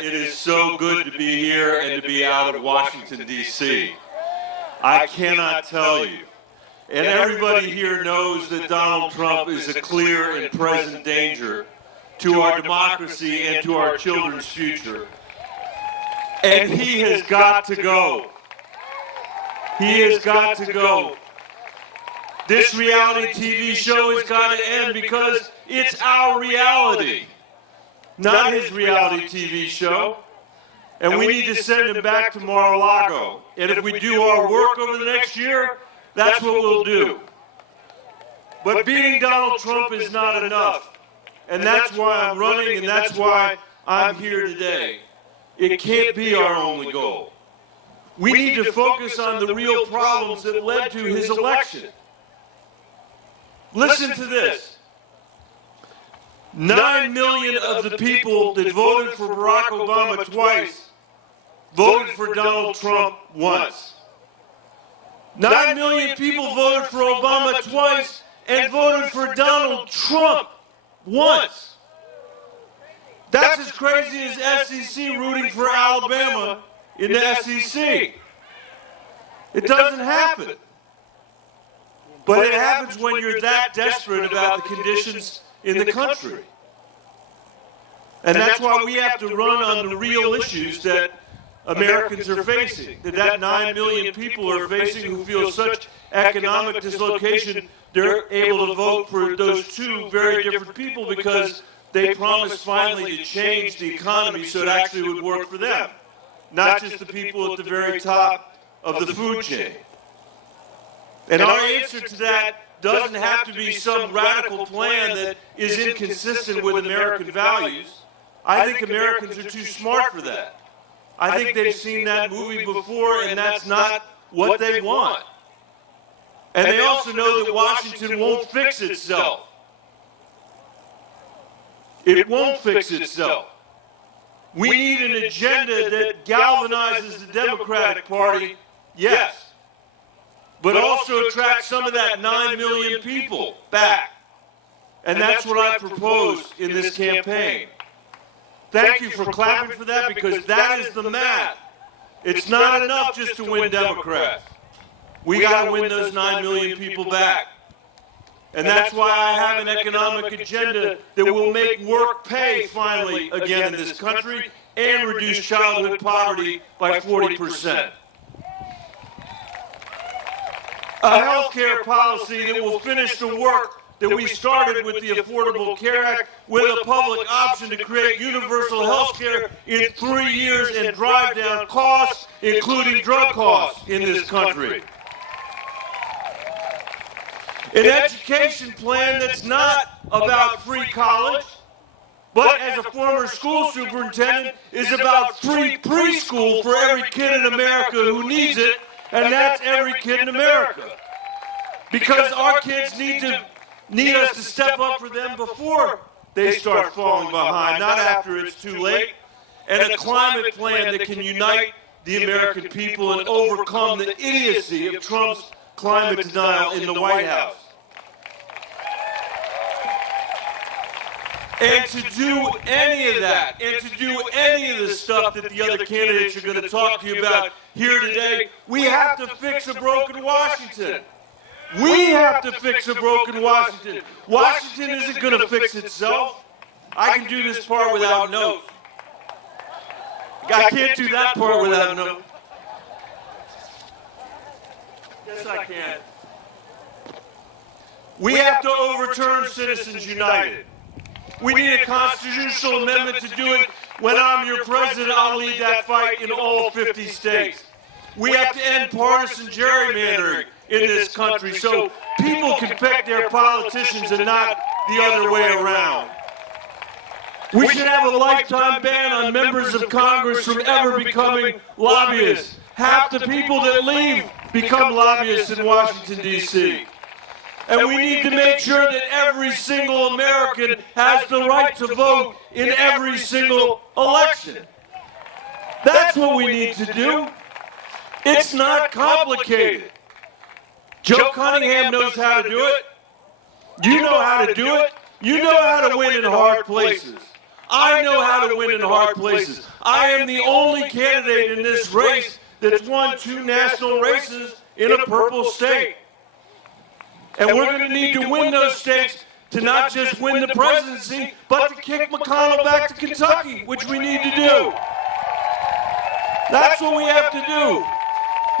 that it is so good to be here and to be out of Washington, D.C. I cannot tell you. And everybody here knows that Donald Trump is a clear and present danger to our democracy and to our children's future. And he has got to go. He has got to go. This reality TV show has got to end because it's our reality, not his reality TV show. And we need to send him back to Mar-a-Lago. And if we do our work over the next year, that's what we'll do. But beating Donald Trump is not enough. And that's why I'm running, and that's why I'm here today. It can't be our only goal. We need to focus on the real problems that led to his election. Listen to this. 9 million of the people that voted for Barack Obama twice voted for Donald Trump once. 9 million people voted for Obama twice and voted for Donald Trump once. That's as crazy as SEC rooting for Alabama in the SEC. It doesn't happen. But it happens when you're that desperate about the conditions in the country. And that's why we have to run on the real issues that Americans are facing, that 9 million people are facing who feel such economic dislocation, they're able to vote for those two very different people because they promised finally to change the economy so it actually would work for them, not just the people at the very top of the food chain. And our answer to that doesn't have to be some radical plan that is inconsistent with American values. I think Americans are too smart for that. I think they've seen that movie before, and that's not what they want. And they also know that Washington won't fix itself. It won't fix itself. We need an agenda that galvanizes the Democratic Party, yes, but also attracts some of that 9 million people back. And that's what I proposed in this campaign. Thank you for clapping for that, because that is the math. It's not enough just to win Democrats. We got to win those 9 million people back. And that's why I have an economic agenda that will make work pay finally again in this country and reduce childhood poverty by 40%. A health care policy that will finish the work that we started with the Affordable Care Act, with a public option to create universal health care in 3 years and drive down costs, including drug costs, in this country. An education plan that's not about free college, but as a former school superintendent, is about free preschool for every kid in America who needs it, and that's every kid in America. Because our kids need us to step up for them before they start falling behind, not after it's too late. And a climate plan that can unite the American people and overcome the idiocy of Trump's climate denial in the White House. And to do any of that, and to do any of the stuff that the other candidates are going to talk to you about here today, we have to fix a broken Washington. We have to fix a broken Washington. Washington isn't going to fix itself. I can do this part without notes. I can't do that part without notes. Yes, I can. We have to overturn Citizens United. We need a constitutional amendment to do it. When I'm your president, I'll lead that fight in all 50 states. We have to end partisan gerrymandering in this country so people can pick their politicians and not the other way around. We should have a lifetime ban on members of Congress from ever becoming lobbyists. Half the people that leave become lobbyists in Washington, D.C. And we need to make sure that every single American has the right to vote in every single election. That's what we need to do. It's not complicated. Joe Cunningham knows how to do it. You know how to do it. You know how to win in hard places. I know how to win in hard places. I am the only candidate in this race that's won 2 national races in a purple state. And we're going to need to win those states to not just win the presidency, but to kick McConnell back to Kentucky, which we need to do. That's what we have to do.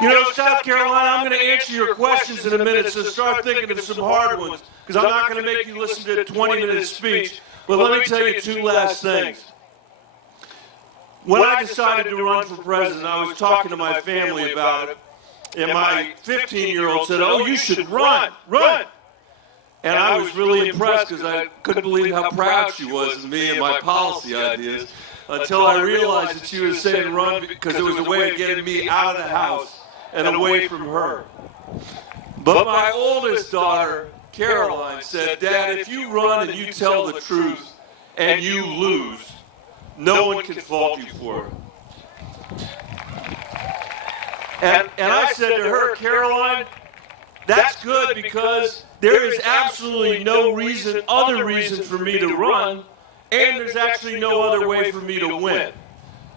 You know, South Carolina, I'm going to answer your questions in a minute, so start thinking of some hard ones, because I'm not going to make you listen to a 20-minute speech. But let me tell you 2 last things. When I decided to run for president, I was talking to my family about it, and my 15-year-old said, "Oh, you should run, run." And I was really impressed because I couldn't believe how proud she was of me and my policy ideas until I realized that she was saying run because it was a way of getting me out of the house and away from her. But my oldest daughter, Caroline, said, "Dad, if you run and you tell the truth and you lose, no one can fault you for it." And I said to her, "Caroline, that's good because there is absolutely no other reason for me to run, and there's actually no other way for me to win.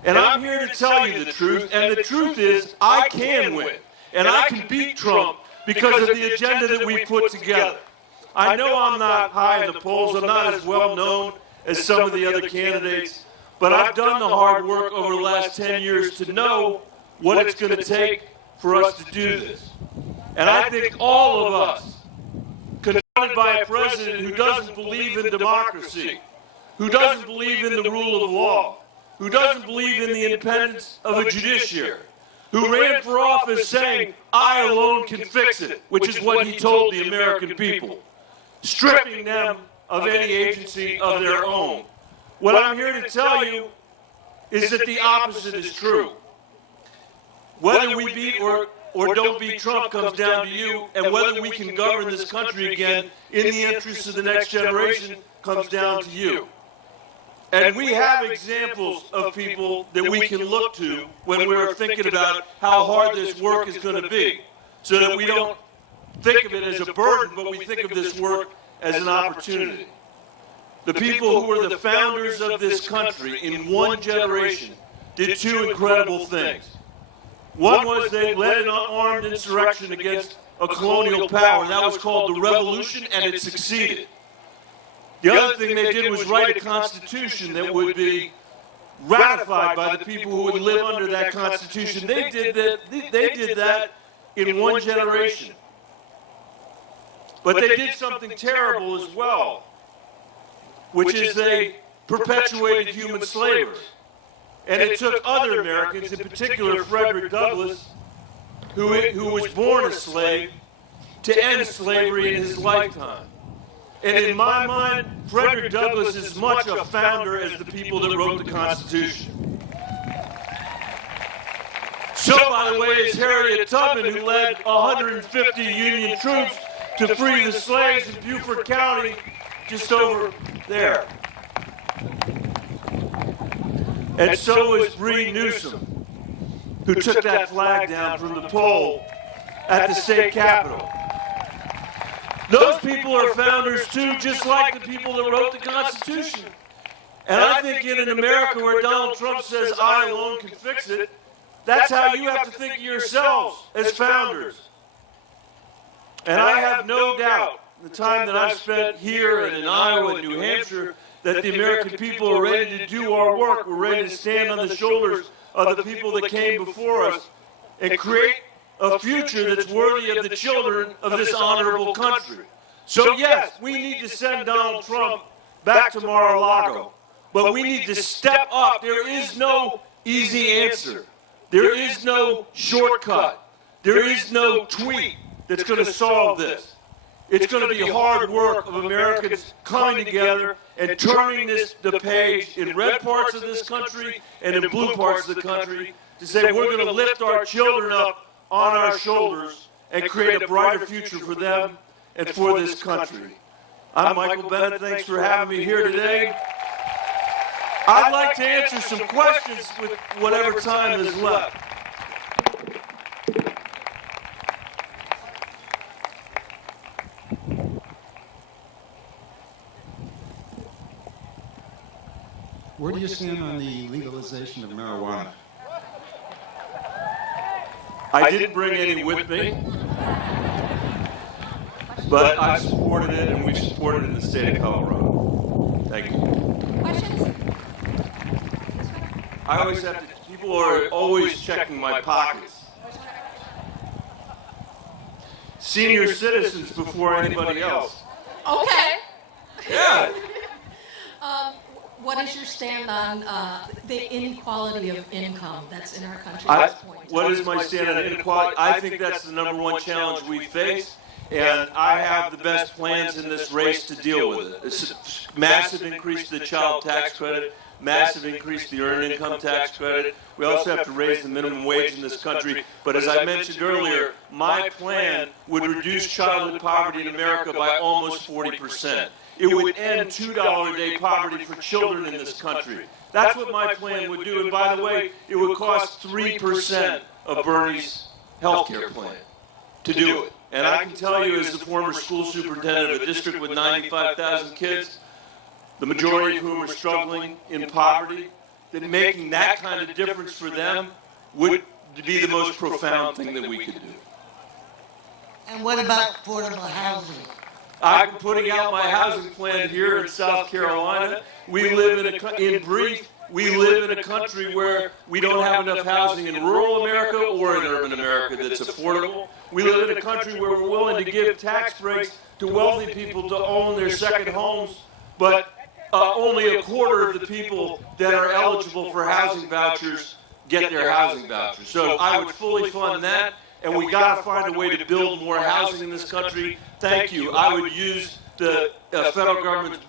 And I'm here to tell you the truth, and the truth is I can win, and I can beat Trump because of the agenda that we put together. I know I'm not high in the polls, I'm not as well known as some of the other candidates, but I've done the hard work over the last 10 years to know what it's going to take for us to do this. And I think all of us, confronted by a president who doesn't believe in democracy, who doesn't believe in the rule of law, who doesn't believe in the independence of a judiciary, who ran for office saying, 'I alone can fix it,' which is what he told the American people, stripping them of any agency of their own. What I'm here to tell you is that the opposite is true. Whether we beat or don't beat Trump comes down to you, and whether we can govern this country again in the interests of the next generation comes down to you. And we have examples of people that we can look to when we're thinking about how hard this work is going to be, so that we don't think of it as a burden, but we think of this work as an opportunity. The people who were the founders of this country in one generation did 2 incredible things. One was they led an armed insurrection against a colonial power, and that was called the Revolution, and it succeeded. The other thing they did was write a constitution that would be ratified by the people who would live under that constitution. They did that in one generation. But they did something terrible as well, which is they perpetuated human slavery. And it took other Americans, in particular Frederick Douglass, who was born a slave, to end slavery in his lifetime. And in my mind, Frederick Douglass is as much a founder as the people that wrote the Constitution. So, by the way, is Harriet Tubman, who led 150 Union troops to free the slaves in Beaufort County, just over there. And so was Bree Newsom, who took that flag down from the pole at the state capitol. Those people are founders too, just like the people that wrote the Constitution. And I think in an America where Donald Trump says, "I alone can fix it," that's how you have to think of yourselves as founders. And I have no doubt, the time that I've spent here and in Iowa and New Hampshire, that the American people are ready to do our work. We're ready to stand on the shoulders of the people that came before us and create a future that's worthy of the children of this honorable country. So yes, we need to send Donald Trump back to Mar-a-Lago, but we need to step up. There is no easy answer. There is no shortcut. There is no tweet that's going to solve this. It's going to be hard work of Americans coming together and turning the page in red parts of this country and in blue parts of the country to say we're going to lift our children up on our shoulders and create a brighter future for them and for this country. I'm Michael Bennet. Thanks for having me here today. I'd like to answer some questions with whatever time is left. do you stand on the legalization of marijuana? I didn't bring any with me, but I've supported it, and we've supported it in the state of Colorado. Thank you. Questions? I always have to, people are always checking my pockets. Senior citizens before anybody else. Okay. Yeah. What is your stand on the inequality of income that's in our country at this point? What is my stand on inequality? I think that's the #1 challenge we face, and I have the best plans in this race to deal with it. It's a massive increase to the child tax credit, massive increase to the earned income tax credit. We also have to raise the minimum wage in this country. But as I mentioned earlier, my plan would reduce childhood poverty in America by almost 40%. It would end $2 a day poverty for children in this country. That's what my plan would do. And by the way, it would cost 3% of Bernie's health care plan to do it. And I can tell you, as the former school superintendent of a district with 95,000 kids, the majority of whom are struggling in poverty, that making that kind of difference for them would be the most profound thing that we could do. And what about affordable housing? I'm putting out my housing plan here in South Carolina. We live in brief, we live in a country where we don't have enough housing in rural America or in urban America that's affordable. We live in a country where we're willing to give tax breaks to wealthy people to own their second homes, but only a quarter of the people that are eligible for housing vouchers get their housing vouchers. So I would fully fund that, and we got to find a way to build more housing in this country. Thank you. I would use the federal government's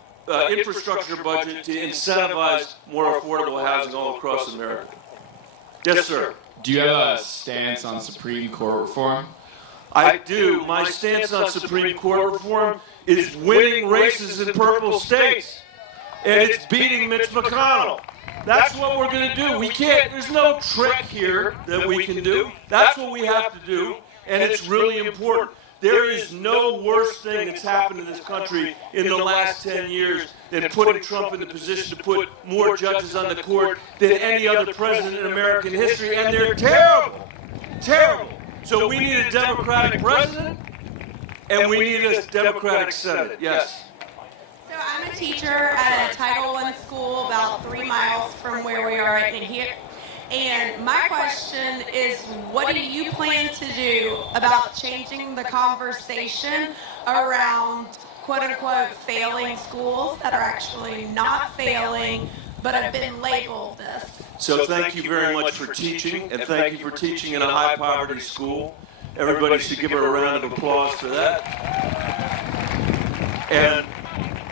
infrastructure budget to incentivize more affordable housing all across America. Yes, sir. Do you have a stance on Supreme Court reform? I do. My stance on Supreme Court reform is winning races in purple states. And it's beating Mitch McConnell. That's what we're going to do. We can't, there's no trick here that we can do. That's what we have to do, and it's really important. There is no worse thing that's happened in this country in the last 10 years than putting Trump in the position to put more judges on the court than any other president in American history, and they're terrible, terrible. So we need a Democratic president, and we need a Democratic Senate. Yes. So I'm a teacher at a Title I school about 3 miles from where we are right here. And my question is, what do you plan to do about changing the conversation around quote-unquote failing schools that are actually not failing but have been labeled this? So thank you very much for teaching, and thank you for teaching in a high-poverty school. Everybody should give her a round of applause for that. And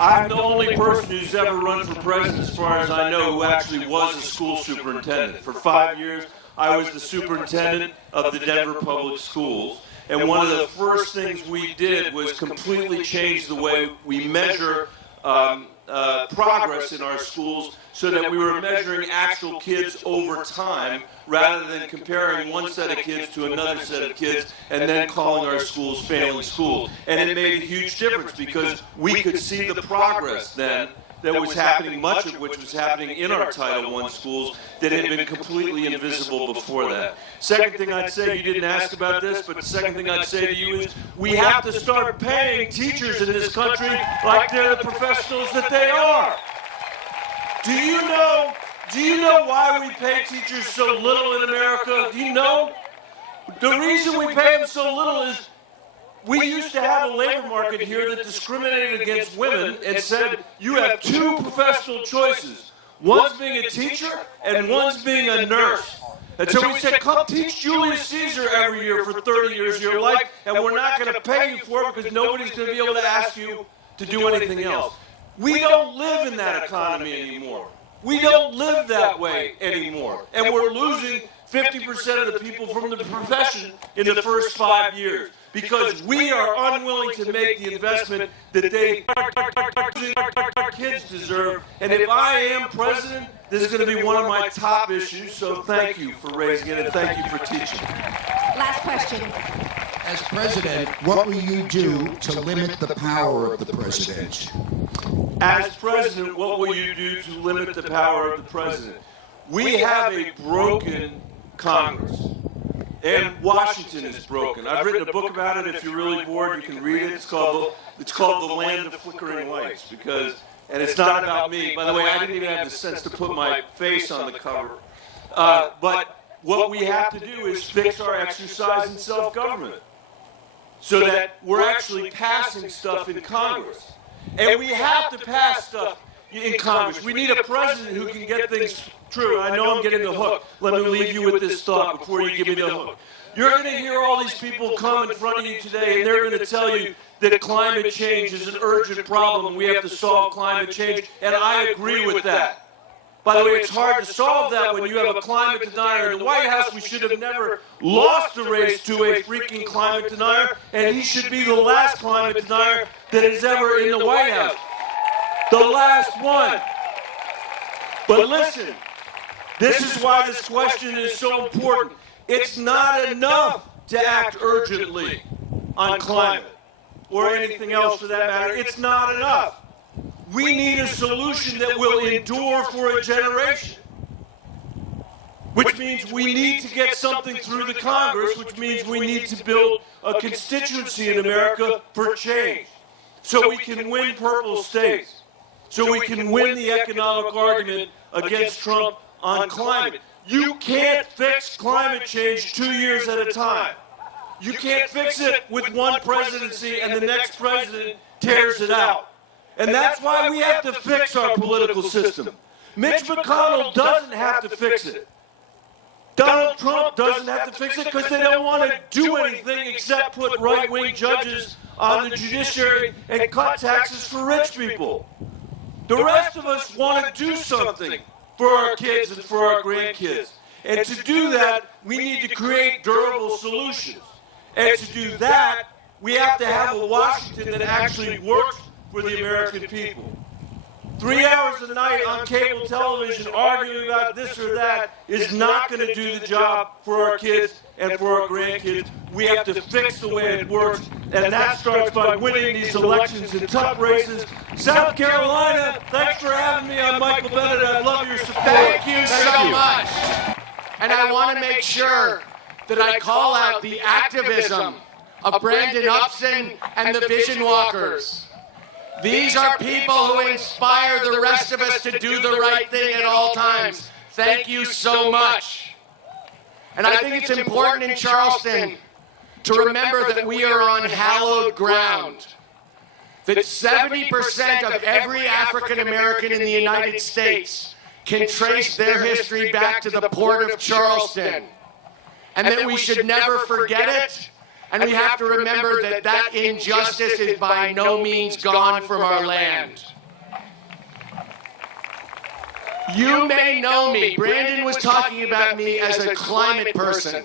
I'm the only person who's ever run for president, as far as I know, who actually was a school superintendent. For 5 years, I was the superintendent of the Denver Public Schools. And one of the first things we did was completely change the way we measure progress in our schools, so that we were measuring actual kids over time rather than comparing one set of kids to another set of kids and then calling our schools failing schools. And it made a huge difference because we could see the progress then that was happening, much of which was happening in our Title I schools that had been completely invisible before that. Second thing I'd say, you didn't ask about this, but the second thing I'd say to you is we have to start paying teachers in this country like they're the professionals that they are. Do you know why we pay teachers so little in America? Do you know? The reason we pay them so little is we used to have a labor market here that discriminated against women and said you have two professional choices. One's being a teacher and one's being a nurse. And so we said, come teach Julius Caesar every year for 30 years of your life, and we're not going to pay you for it because nobody's going to be able to ask you to do anything else. We don't live in that economy anymore. We don't live that way anymore. And we're losing 50% of the people from the profession in the first 5 years because we are unwilling to make the investment that our kids deserve. And if I am president, this is going to be one of my top issues. So thank you for raising it, and thank you for teaching. Last question. As president, what will you do to limit the power of the president? as president, what will you do to limit the power of the president? We have a broken Congress, and Washington is broken. I've written a book about it. If you're really bored, you can read it. It's called The Land of Flickering Lights, and it's not about me. By the way, I didn't even have the sense to put my face on the cover. But what we have to do is fix our exercise in self-government so that we're actually passing stuff in Congress. And we have to pass stuff in Congress. We need a president who can get things through. I know I'm getting the hook. Let me leave you with this thought before you give me the hook. You're going to hear all these people come in front of you today, and they're going to tell you that climate change is an urgent problem and we have to solve climate change, and I agree with that. By the way, it's hard to solve that when you have a climate denier in the White House. We should have never lost the race to a freaking climate denier, and he should be the last climate denier that is ever in the White House. The last one. But listen, this is why this question is so important. It's not enough to act urgently on climate or anything else for that matter. It's not enough. We need a solution that will endure for a generation, which means we need to get something through the Congress, which means we need to build a constituency in America for change so we can win purple states, so we can win the economic argument against Trump on climate. You can't fix climate change 2 years at a time. You can't fix it with one presidency and the next president tears it out. And that's why we have to fix our political system. Mitch McConnell doesn't have to fix it. Donald Trump doesn't have to fix it because they don't want to do anything except put right-wing judges on the judiciary and cut taxes for rich people. The rest of us want to do something for our kids and for our grandkids. And to do that, we need to create durable solutions. And to do that, we have to have a Washington that actually works for the American people. 3 hours a night on cable television arguing about this or that is not going to do the job for our kids and for our grandkids. We have to fix the way it works, and that starts by winning these elections in tough races. South Carolina, thanks for having me. I'm Michael Bennet. I love your support. Thank you so much. And I want to make sure that I call out the activism of Brandon Upson and the Vision Walkers. These are people who inspire the rest of us to do the right thing at all times. Thank you so much. And I think it's important in Charleston to remember that we are on hallowed ground. That 70% of every African American in the United States can trace their history back to the port of Charleston. And that we should never forget it. And we have to remember that that injustice is by no means gone from our land. You may know me. Brandon was talking about me as a climate person.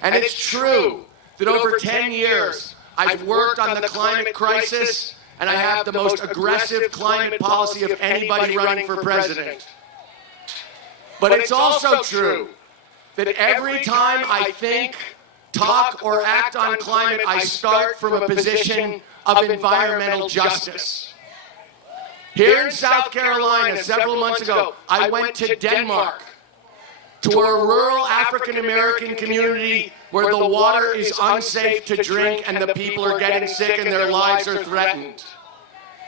And it's true that over 10 years, I've worked on the climate crisis, and I have the most aggressive climate policy of anybody running for president. But it's also true that every time I think, talk, or act on climate, I start from a position of environmental justice. Here in South Carolina, several months ago, I went to Denmark, to a rural African American community where the water is unsafe to drink and the people are getting sick and their lives are threatened.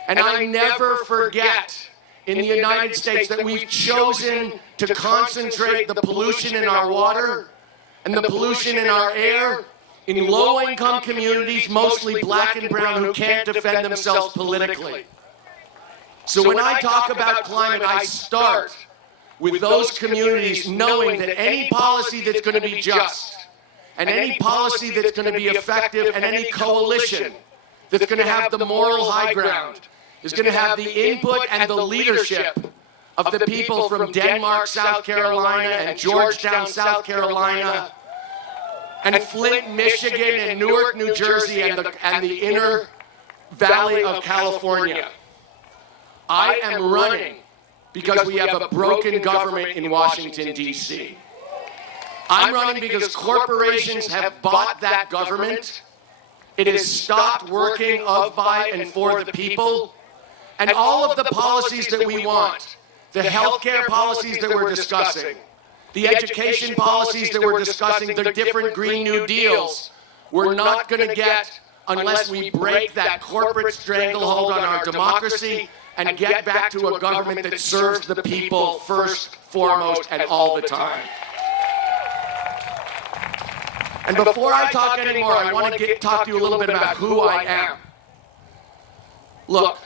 And I never forget in the United States that we've chosen to concentrate the pollution in our water and the pollution in our air in low-income communities, mostly black and brown, who can't defend themselves politically. So when I talk about climate, I start with those communities knowing that any policy that's going to be just, and any policy that's going to be effective, and any coalition that's going to have the moral high ground, is going to have the input and the leadership of the people from Denmark, South Carolina, and Georgetown, South Carolina, and Flint, Michigan, and Newark, New Jersey, and the inner valley of California. I am running because we have a broken government in Washington, D.C. I'm running because corporations have bought that government. It has stopped working of, by, and for the people. And all of the policies that we want, the healthcare policies that we're discussing, the education policies that we're discussing, the different Green New Deals, we're not going to get unless we break that corporate stranglehold on our democracy and get back to a government that serves the people first, foremost, and all the time. And before I talk anymore, I want to talk to you a little bit about who I am. Look,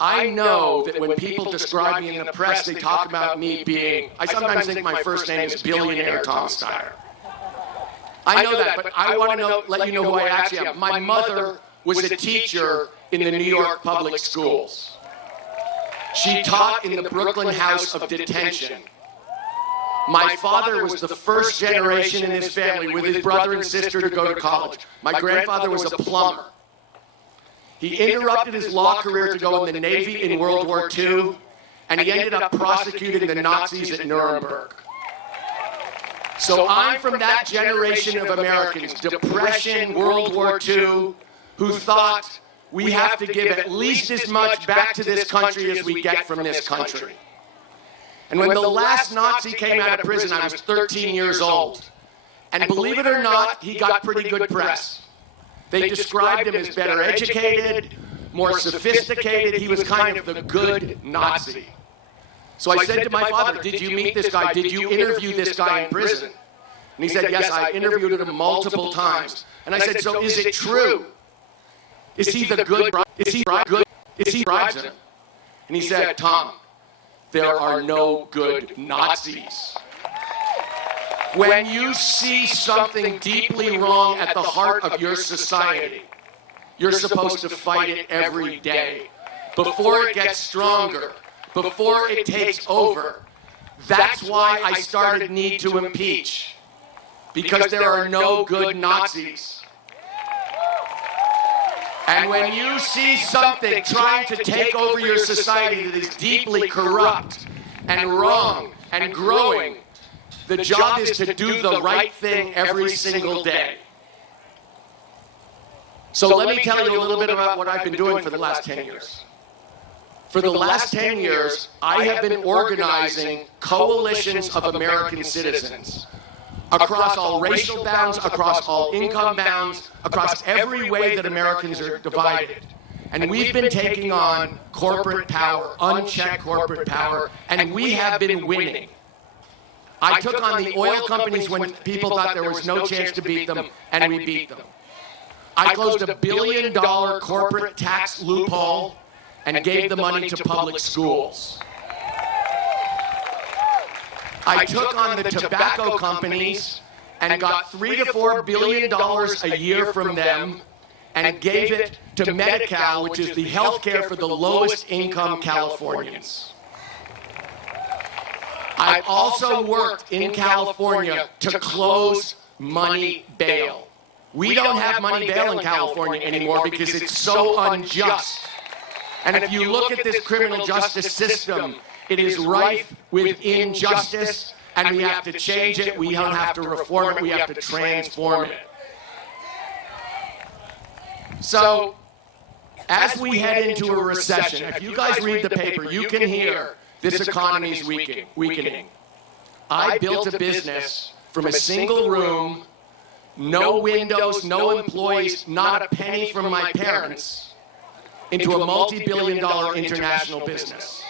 I know that when people describe me in the press, they talk about me being, I sometimes think my first name is billionaire Tom Steyer. I know that, but I want to let you know who I actually am. My mother was a teacher in the New York public schools. She taught in the Brooklyn House of Detention. My father was the first generation in his family with his brother and sister to go to college. My grandfather was a plumber. He interrupted his law career to go in the Navy in World War II, and he ended up prosecuting the Nazis at Nuremberg. So I'm from that generation of Americans, Depression, World War II, who thought we have to give at least as much back to this country as we get from this country. And when the last Nazi came out of prison, I was 13 years old. And believe it or not, he got pretty good press. They described him as better educated, more sophisticated. He was kind of the good Nazi. So I said to my father, did you meet this guy? Did you interview this guy in prison? And he said, yes, I interviewed him multiple times. And I said, so is it true? Is he the good? Is he good? Is he bribes him? And he said, Tom, there are no good Nazis. When you see something deeply wrong at the heart of your society, you're supposed to fight it every day. Before it gets stronger, before it takes over. That's why I started Need to Impeach. Because there are no good Nazis. And when you see something trying to take over your society that is deeply corrupt and wrong and growing, the job is to do the right thing every single day. So let me tell you a little bit about what I've been doing for the last 10 years. For the last 10 years, I have been organizing coalitions of American citizens across all racial bounds, across all income bounds, across every way that Americans are divided. And we've been taking on corporate power, unchecked corporate power, and we have been winning. I took on the oil companies when people thought there was no chance to beat them, and we beat them. I closed $1 billion corporate tax loophole and gave the money to public schools. I took on the tobacco companies and got $3 to $4 billion a year from them and gave it to Medi-Cal, which is the health care for the lowest income Californians. I also worked in California to close money bail. We don't have money bail in California anymore because it's so unjust. And if you look at this criminal justice system, it is rife with injustice, and we have to change it. We don't have to reform it. We have to transform it. So, as we head into a recession, if you guys read the paper, you can hear this economy is weakening. I built a business from a single room, no windows, no employees, not a penny from my parents, into a multi-billion-dollar international business.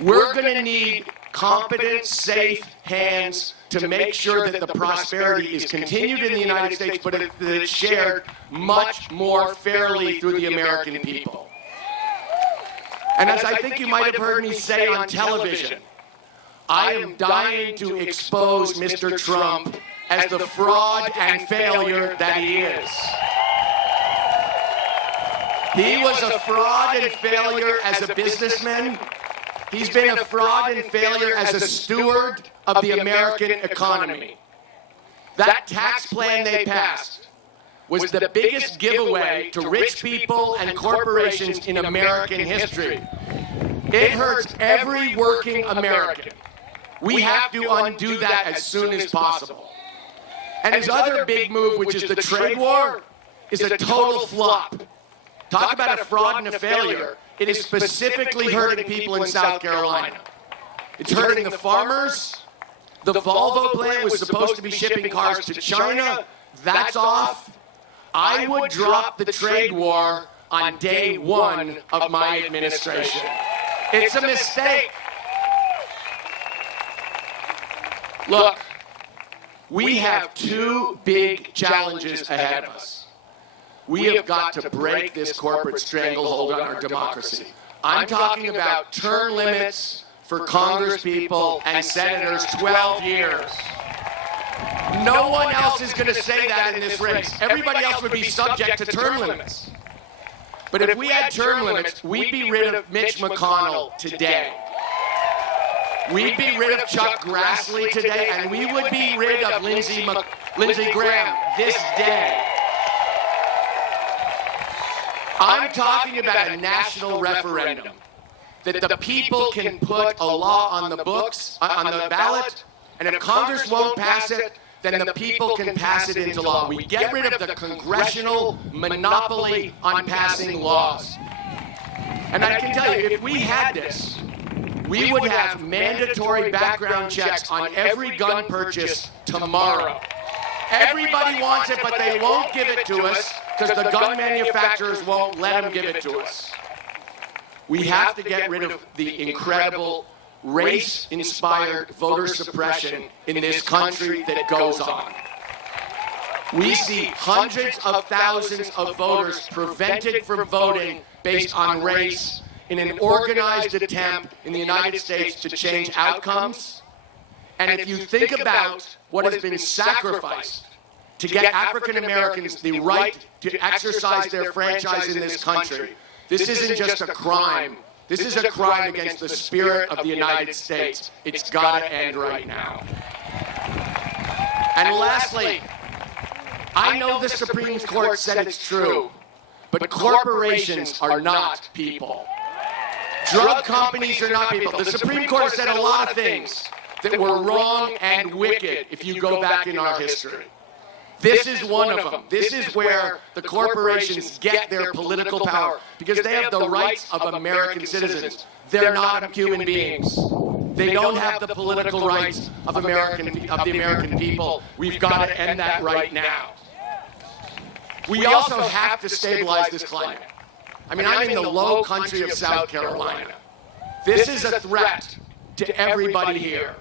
We're going to need competent, safe hands to make sure that the prosperity is continued in the United States, but that it's shared much more fairly through the American people. And as I think you might have heard me say on television, I am dying to expose Mr. Trump as the fraud and failure that he is. He was a fraud and failure as a businessman. He's been a fraud and failure as a steward of the American economy. That tax plan they passed was the biggest giveaway to rich people and corporations in American history. It hurts every working American. We have to undo that as soon as possible. And his other big move, which is the trade war, is a total flop. Talk about a fraud and a failure. It is specifically hurting people in South Carolina. It's hurting the farmers. The Volvo plant was supposed to be shipping cars to China. That's off. I would drop the trade war on day one of my administration. It's a mistake. Look, we have two big challenges ahead of us. We have got to break this corporate stranglehold on our democracy. I'm talking about term limits for congresspeople and senators, 12 years. No one else is going to say that in this race. Everybody else would be subject to term limits. But if we had term limits, we'd be rid of Mitch McConnell today. We'd be rid of Chuck Grassley today, and we would be rid of Lindsey Graham this day. I'm talking about a national referendum that the people can put a law on the books, on the ballot, and if Congress won't pass it, then the people can pass it into law. We get rid of the congressional monopoly on passing laws. And I can tell you, if we had this, we would have mandatory background checks on every gun purchase tomorrow. Everybody wants it, but they won't give it to us because the gun manufacturers won't let them give it to us. We have to get rid of the incredible race-inspired voter suppression in this country that goes on. We see hundreds of thousands of voters prevented from voting based on race in an organized attempt in the United States to change outcomes. And if you think about what has been sacrificed to get African Americans the right to exercise their franchise in this country, this isn't just a crime. This is a crime against the spirit of the United States. It's got to end right now. And lastly, I know the Supreme Court said it's true, but corporations are not people. Drug companies are not people. The Supreme Court said a lot of things that were wrong and wicked if you go back in our history. This is one of them. This is where the corporations get their political power because they have the rights of American citizens. They're not human beings. They don't have the political rights of the American people. We've got to end that right now. We also have to stabilize this climate. I mean, I'm in the low country of South Carolina. This is a threat to everybody here.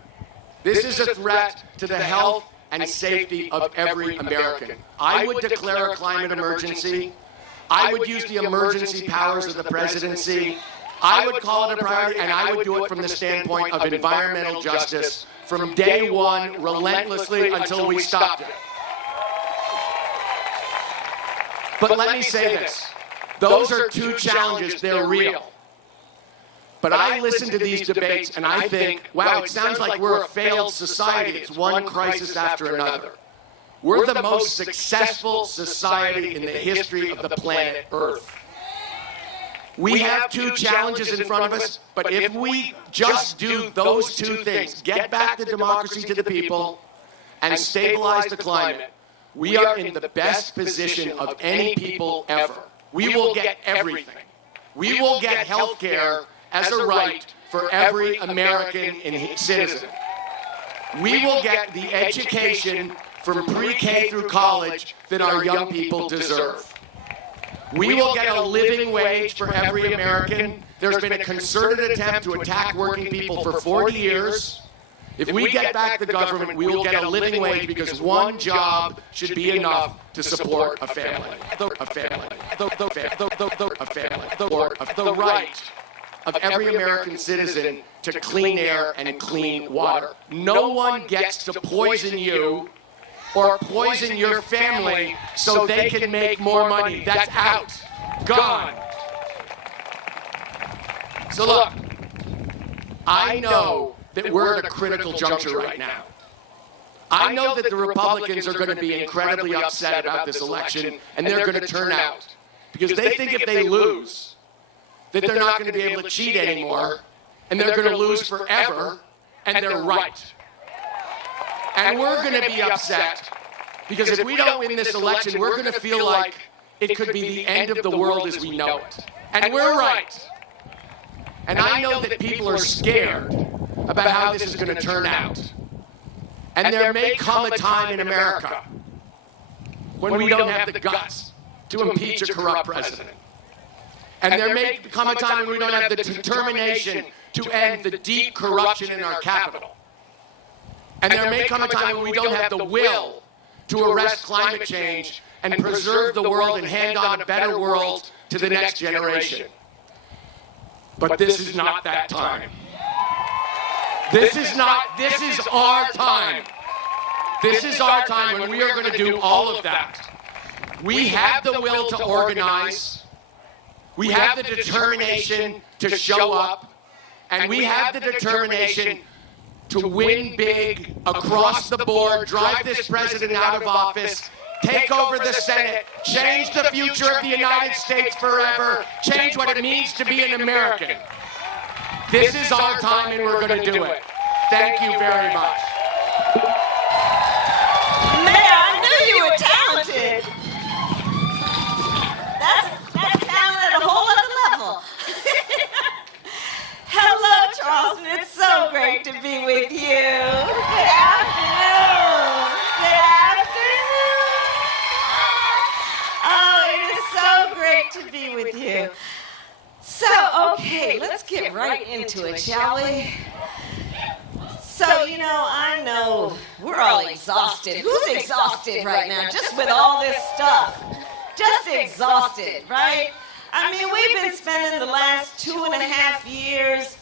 This is a threat to the health and safety of every American. I would declare a climate emergency. I would use the emergency powers of the presidency. I would call it a priority, and I would do it from the standpoint of environmental justice from day one, relentlessly, until we stopped it. But let me say this. Those are two challenges. They're real. But I listen to these debates and I think, wow, it sounds like we're a failed society. It's one crisis after another. We're the most successful society in the history of the planet Earth. We have two challenges in front of us, but if we just do those two things, get back the democracy to the people and stabilize the climate, we are in the best position of any people ever. We will get everything. We will get health care as a right for every American citizen. We will get the education from pre-K through college that our young people deserve. We will get a living wage for every American. There's been a concerted attempt to attack working people for 40 years. If we get back the government, we will get a living wage because one job should be enough to support a family. The right of every American citizen to clean air and clean water. No one gets to poison you or poison your family so they can make more money. That's out. Gone. So look, I know that we're at a critical juncture right now. I know that the Republicans are going to be incredibly upset about this election, and they're going to turn out because they think if they lose, that they're not going to be able to cheat anymore, and they're going to lose forever, and they're right. And we're going to be upset because if we don't win this election, we're going to feel like it could be the end of the world as we know it. And we're right. And I know that people are scared about how this is going to turn out. And there may come a time in America when we don't have the guts to impeach a corrupt president. And there may come a time when we don't have the determination to end the deep corruption in our capital. And there may come a time when we don't have the will to arrest climate change and preserve the world and hand on a better world to the next generation. But this is not that time. This is our time. This is our time when we are going to do all of that. We have the will to organize. We have the determination to show up. And we have the determination to win big across the board, drive this president out of office, take over the Senate, change the future of the United States forever, change what it means to be an American. This is our time and we're going to do it. Thank you very much. Mayor, I knew you were talented. That's talent at a whole other level. Hello, Charleston. It's so great to be with you. Good afternoon. Good afternoon. Oh, it is so great to be with you. So, okay, let's get right into it, shall we? So, I know we're all exhausted. Who's exhausted right now, just with all this stuff? Just exhausted, right? I mean, we've been spending the last 2.5 years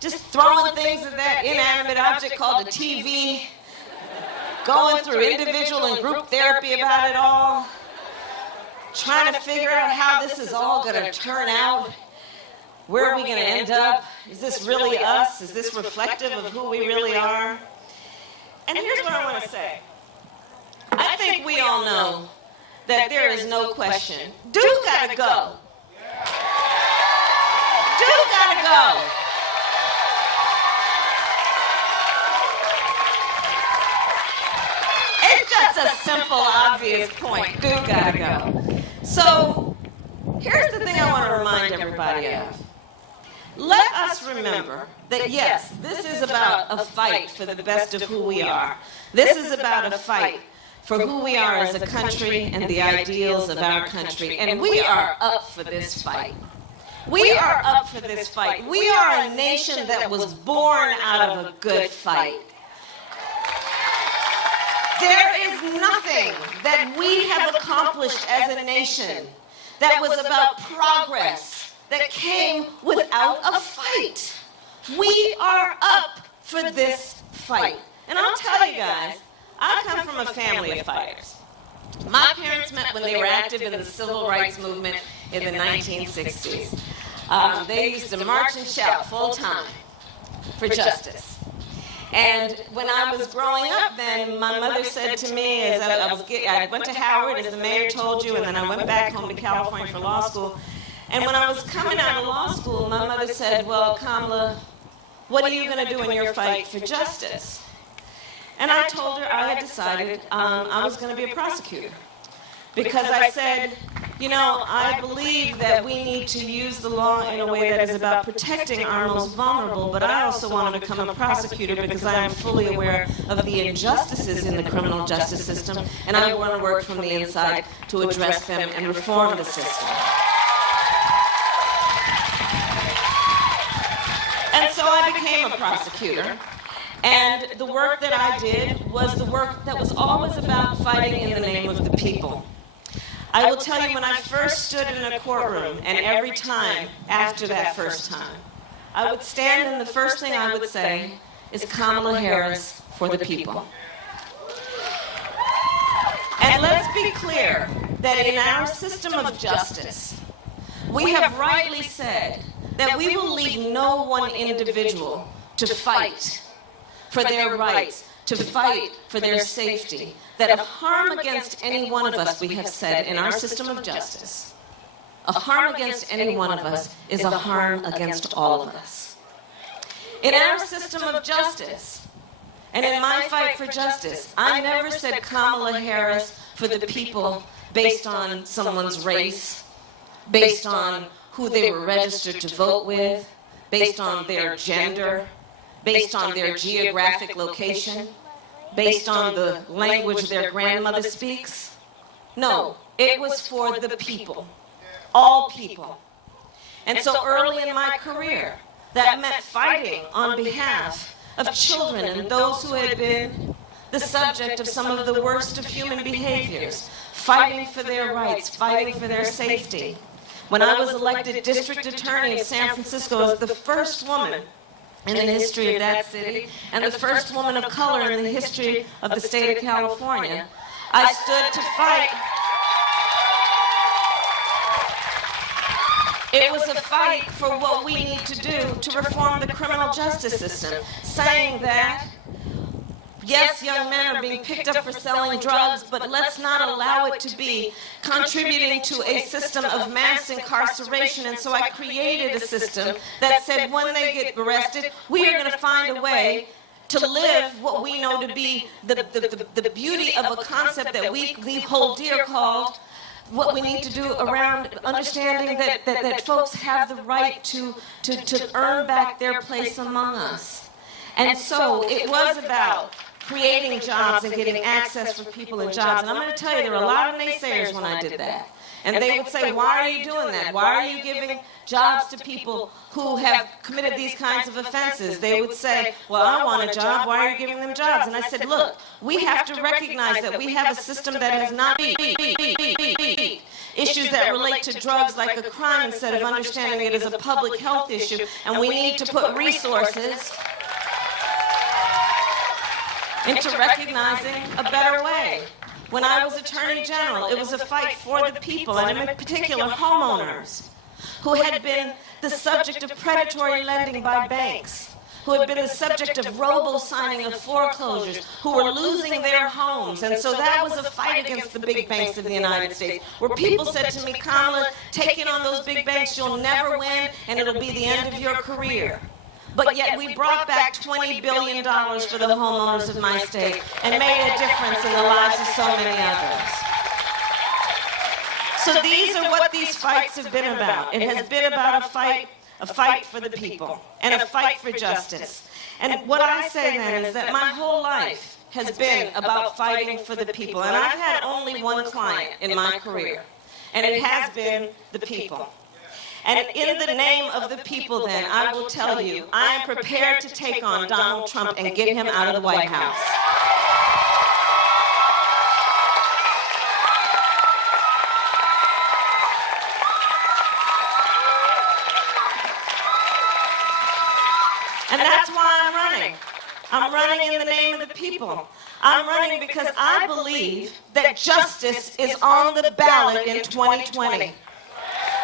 just throwing things at that inanimate object called a TV, going through individual and group therapy about it all, trying to figure out how this is all going to turn out. Where are we going to end up? Is this really us? Is this reflective of who we really are? And here's what I want to say. I think we all know that there is no question. Dude gotta go. Dude gotta go. It's just a simple, obvious point. Dude gotta go. So, here's the thing I want to remind everybody of. Let us remember that, yes, this is about a fight for the best of who we are. This is about a fight for who we are as a country and the ideals of our country. And we are up for this fight. We are up for this fight. We are a nation that was born out of a good fight. There is nothing that we have accomplished as a nation that was about progress that came without a fight. We are up for this fight. And I'll tell you guys, I come from a family of fighters. My parents met when they were active in the civil rights movement in the 1960s. They used to march and shout full time for justice. And when I was growing up then, my mother said to me, as I went to Howard, as the mayor told you, and then I went back home to California for law school. And when I was coming out of law school, my mother said, well, Kamala, what are you going to do in your fight for justice? And I told her I had decided I was going to be a prosecutor. Because I said, I believe that we need to use the law in a way that is about protecting our most vulnerable, but I also want to become a prosecutor because I am fully aware of the injustices in the criminal justice system, and I want to work from the inside to address them and reform the system. And so I became a prosecutor. And the work that I did was the work that was always about fighting in the name of the people. I will tell you, when I first stood in a courtroom, and every time after that first time, I would stand and the first thing I would say is Kamala Harris for the people. And let's be clear that in our system of justice, we have rightly said that we will leave no one individual to fight for their rights, to fight for their safety, that a harm against any one of us, we have said in our system of justice, a harm against any one of us is a harm against all of us. In our system of justice, and in my fight for justice, I never said Kamala Harris for the people based on someone's race, based on who they were registered to vote with, based on their gender, based on their geographic location, based on the language their grandmother speaks. No, it was for the people, all people. And so early in my career, that meant fighting on behalf of children and those who had been the subject of some of the worst of human behaviors, fighting for their rights, fighting for their safety. When I was elected district attorney of San Francisco as the first woman in the history of that city and the first woman of color in the history of the state of California, I stood to fight. It was a fight for what we need to do to reform the criminal justice system, saying that, yes, young men are being picked up for selling drugs, but let's not allow it to be contributing to a system of mass incarceration. And so I created a system that said when they get arrested, we are going to find a way to live what we know to be the beauty of a concept that we hold dear called what we need to do around understanding that folks have the right to earn back their place among us. And so it was about creating jobs and getting access for people in jobs. And I'm going to tell you, there were a lot of naysayers when I did that. And they would say, why are you doing that? Why are you giving jobs to people who have committed these kinds of offenses? They would say, well, I want a job. Why are you giving them jobs? And I said, look, we have to recognize that we have a system that has not issues that relate to drugs like a crime instead of understanding it as a public health issue. And we need to put resources into recognizing a better way. When I was Attorney General, it was a fight for the people, and in particular homeowners who had been the subject of predatory lending by banks, who had been the subject of robo-signing of foreclosures, who were losing their homes. And so that was a fight against the big banks of the United States, where people said to me, Kamala, taking on those big banks, you'll never win, and it'll be the end of your career. But yet we brought back $20 billion for the homeowners of my state and made a difference in the lives of so many others. So these are what these fights have been about. It has been about a fight for the people and a fight for justice. And what I say then is that my whole life has been about fighting for the people. And I've had only one client in my career, and it has been the people. And in the name of the people, then, I will tell you, I am prepared to take on Donald Trump and get him out of the White House. And that's why I'm running. I'm running in the name of the people. I'm running because I believe that justice is on the ballot in 2020.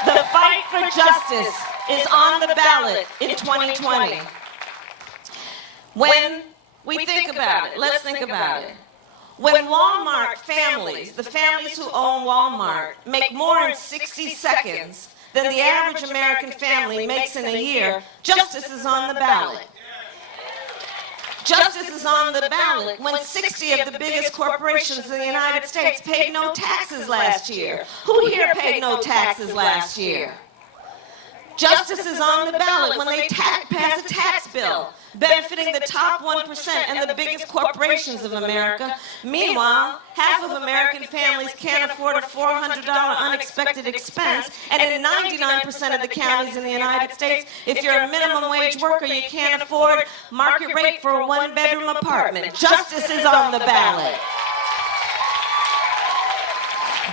The fight for justice is on the ballot in 2020. When we think about it, let's think about it. When Walmart families, the families who own Walmart, make more in 60 seconds than the average American family makes in a year, justice is on the ballot. Justice is on the ballot when 60 of the biggest corporations in the United States paid no taxes last year. Who here paid no taxes last year? Justice is on the ballot when they pass a tax bill benefiting the top 1% and the biggest corporations of America. Meanwhile, half of American families can't afford a $400 unexpected expense, and in 99% of the counties in the United States, if you're a minimum wage worker, you can't afford market rate for a one-bedroom apartment. Justice is on the ballot.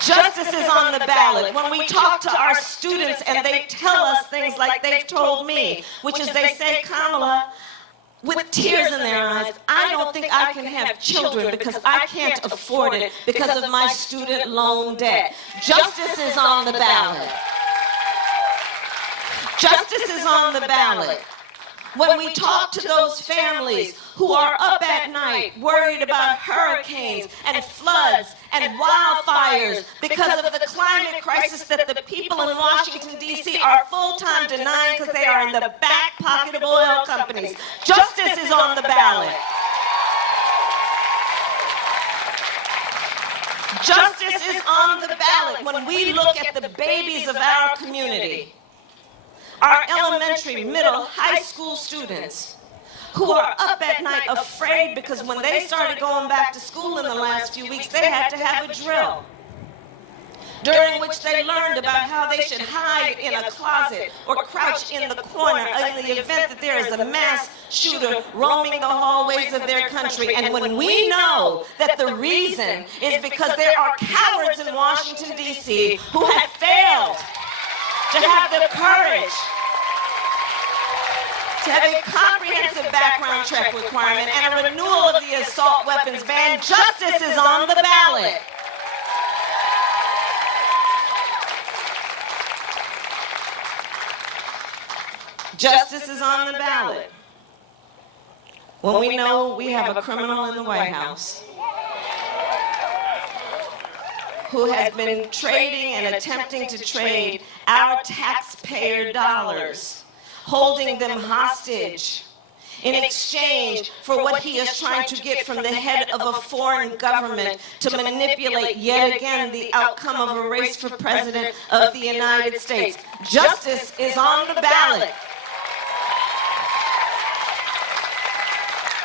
Justice is on the ballot. When we talk to our students and they tell us things like they've told me, which is they say, Kamala, with tears in their eyes, I don't think I can have children because I can't afford it because of my student loan debt. Justice is on the ballot. Justice is on the ballot. When we talk to those families who are up at night worried about hurricanes and floods and wildfires because of the climate crisis that the people in Washington, D.C. are full-time denying because they are in the back pocket of oil companies. Justice is on the ballot. Justice is on the ballot when we look at the babies of our community, our elementary, middle, high school students who are up at night afraid because when they started going back to school in the last few weeks, they had to have a drill during which they learned about how they should hide in a closet or crouch in the corner in the event that there is a mass shooter roaming the hallways of their country. And when we know that the reason is because there are cowards in Washington, D.C. who have failed to have the courage to have a comprehensive background check requirement and a renewal of the assault weapons ban, justice is on the ballot. Justice is on the ballot. When we know we have a criminal in the White House who has been trading and attempting to trade our taxpayer dollars, holding them hostage in exchange for what he is trying to get from the head of a foreign government to manipulate yet again the outcome of a race for president of the United States. Justice is on the ballot.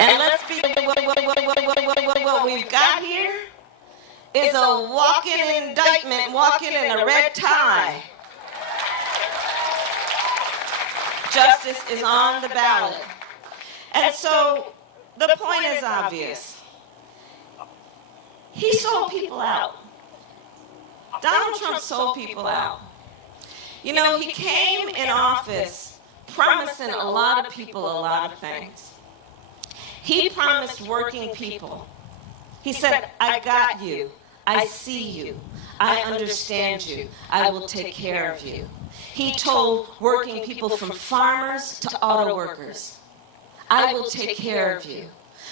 And let's be, what we've got here is a walking indictment, walking in a red tie. Justice is on the ballot. And so the point is obvious. He sold people out. Donald Trump sold people out. You know, he came in office promising a lot of people a lot of things. He promised working people. He said, I got you. I see you. I understand you. I will take care of you. He told working people from farmers to auto workers, I will take care of you.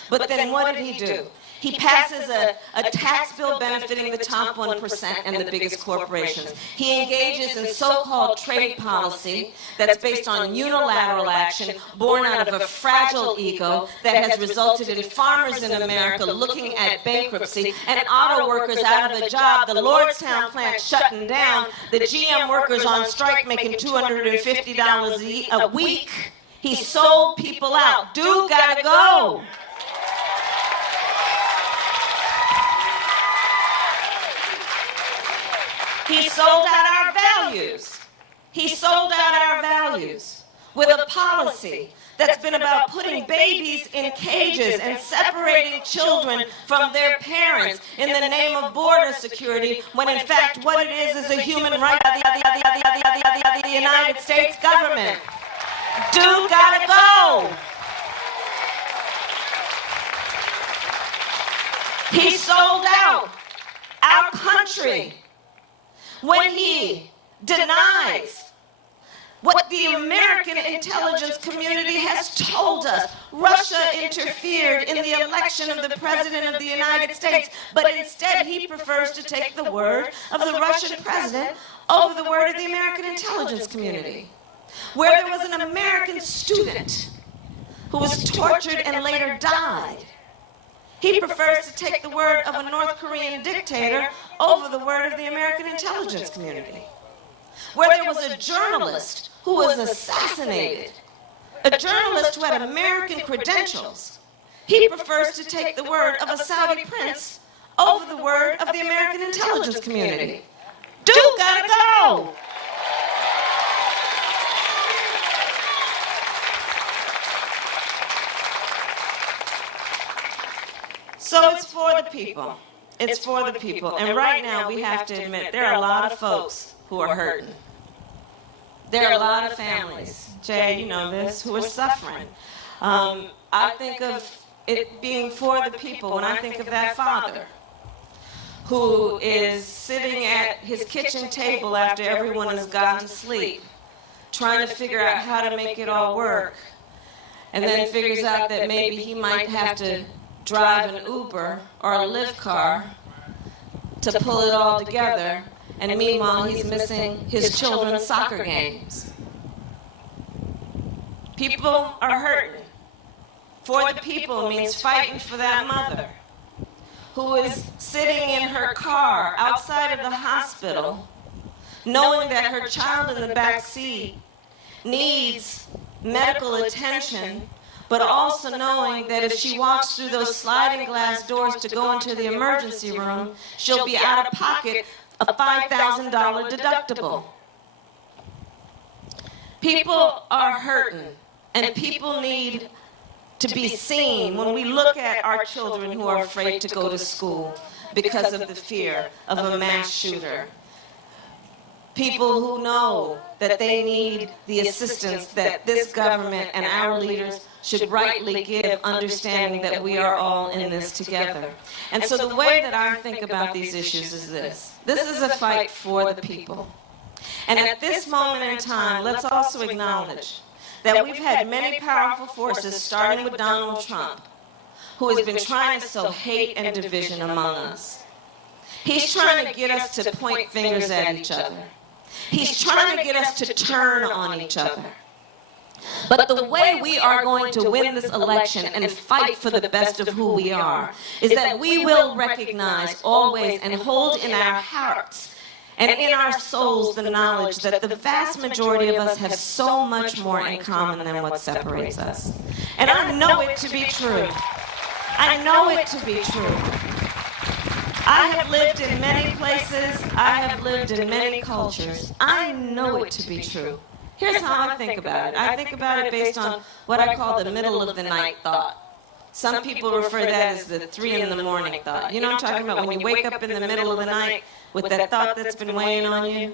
But then what did he do? He passes a tax bill benefiting the top 1% and the biggest corporations. He engages in so-called trade policy that's based on unilateral action born out of a fragile ego that has resulted in farmers in America looking at bankruptcy and auto workers out of a job, the Lordstown plant shutting down, the GM workers on strike making $250 a week. He sold people out. Dude gotta go. He sold out our values. He sold out our values with a policy that's been about putting babies in cages and separating children from their parents in the name of border security, when in fact what it is a human right of the United States government. Dude gotta go. He sold out our country when he denies what the American intelligence community has told us. Russia interfered in the election of the President of the United States, but instead he prefers to take the word of the Russian president over the word of the American intelligence community. Where there was an American student who was tortured and later died, he prefers to take the word of a North Korean dictator over the word of the American intelligence community. Where there was a journalist who was assassinated, a journalist who had American credentials, he prefers to take the word of a Saudi prince over the word of the American intelligence community. Dude gotta go! So it's for the people. It's for the people. And right now we have to admit there are a lot of folks who are hurting. There are a lot of families, Jay, you know this, who are suffering. I think of it being for the people when I think of that father who is sitting at his kitchen table after everyone has gone to sleep, trying to figure out how to make it all work, and then figures out that maybe he might have to drive an Uber or a Lyft car to pull it all together, and meanwhile he's missing his children's soccer games. People are hurting. For the people means fighting for that mother who is sitting in her car outside of the hospital, knowing that her child in the back seat needs medical attention, but also knowing that if she walks through those sliding glass doors to go into the emergency room, she'll be out of pocket a $5,000 deductible. People are hurting, and people need to be seen when we look at our children who are afraid to go to school because of the fear of a mass shooter. People who know that they need the assistance that this government and our leaders should rightly give, understanding that we are all in this together. And so the way that I think about these issues is this. This is a fight for the people. And at this moment in time, let's also acknowledge that we've had many powerful forces, starting with Donald Trump, who has been trying to sow hate and division among us. He's trying to get us to point fingers at each other. He's trying to get us to turn on each other. But the way we are going to win this election and fight for the best of who we are is that we will recognize always and hold in our hearts and in our souls the knowledge that the vast majority of us have so much more in common than what separates us. And I know it to be true. I know it to be true. I have lived in many places. I have lived in many cultures. I know it to be true. Here's how I think about it. I think about it based on what I call the middle of the night thought. Some people refer to that as the 3 in the morning thought. You know what I'm talking about? When you wake up in the middle of the night with that thought that's been weighing on you?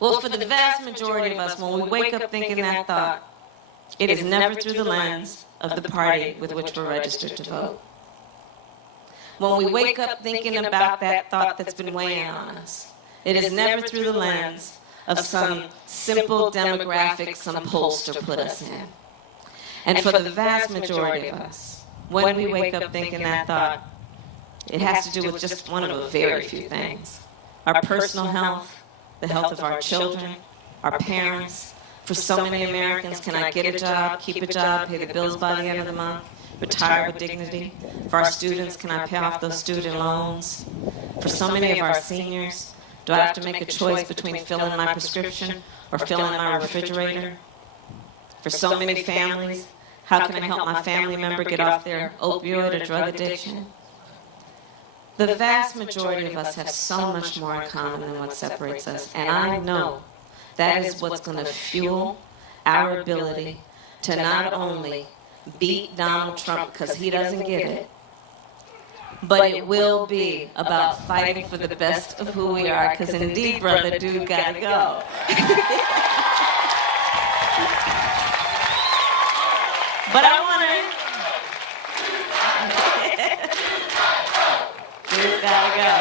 Well, for the vast majority of us, when we wake up thinking that thought, it is never through the lens of the party with which we're registered to vote. When we wake up thinking about that thought that's been weighing on us, it is never through the lens of some simple demographic some pollster put us in. And for the vast majority of us, when we wake up thinking that thought, it has to do with just one of a very few things. Our personal health, the health of our children, our parents. For so many Americans, can I get a job, keep a job, pay the bills by the end of the month, retire with dignity? For our students, can I pay off those student loans? For so many of our seniors, do I have to make a choice between filling my prescription or filling my refrigerator? For so many families, how can I help my family member get off their opioid or drug addiction? The vast majority of us have so much more in common than what separates us, and I know that is what's going to fuel our ability to not only beat Donald Trump because he doesn't get it, but it will be about fighting for the best of who we are, because indeed, brother, dude gotta go. But I want to... Dude gotta go.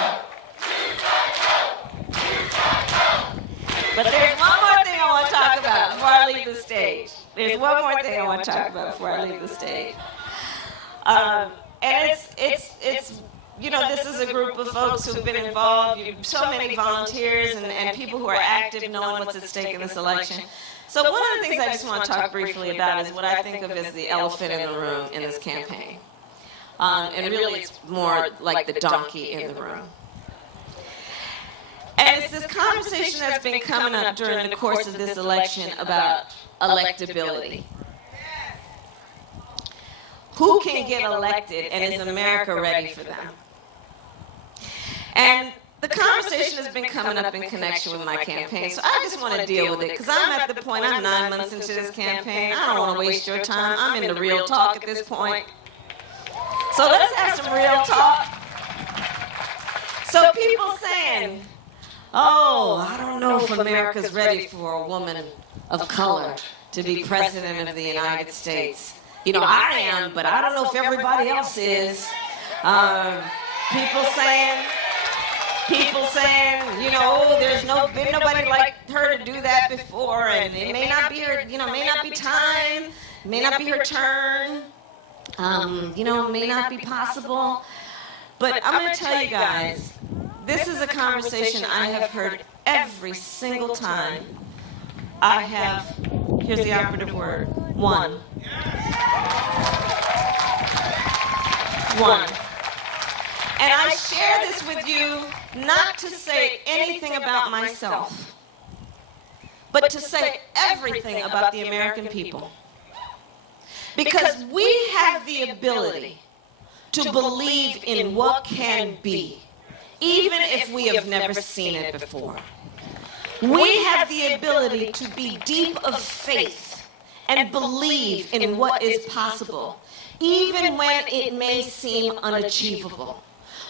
But there's one more thing I want to talk about before I leave the stage. There's one more thing I want to talk about before I leave the stage. And it's you know, this is a group of folks who've been involved, so many volunteers and people who are active knowing what's at stake in this election. So one of the things I just want to talk briefly about is what I think of as the elephant in the room in this campaign. And really it's more like the donkey in the room. And it's this conversation that's been coming up during the course of this election about electability. Who can get elected, and is America ready for them? And the conversation has been coming up in connection with my campaign, so I just want to deal with it, because I'm at the point, I'm 9 months into this campaign, I don't want to waste your time, I'm in the real talk at this point. So let's have some real talk. So people saying, oh, I don't know if America's ready for a woman of color to be president of the United States. You know, I am, but I don't know if everybody else is. People saying, you know, oh, there's been nobody like her to do that before, and it may not be her, you know, may not be time, may not be her turn, you know, may not be possible. But I'm going to tell you guys, this is a conversation I have heard every single time I have, here's the operative word, won. I share this with you not to say anything about myself, but to say everything about the American people. Because we have the ability to believe in what can be, even if we have never seen it before. We have the ability to be deep of faith and believe in what is possible, even when it may seem unachievable.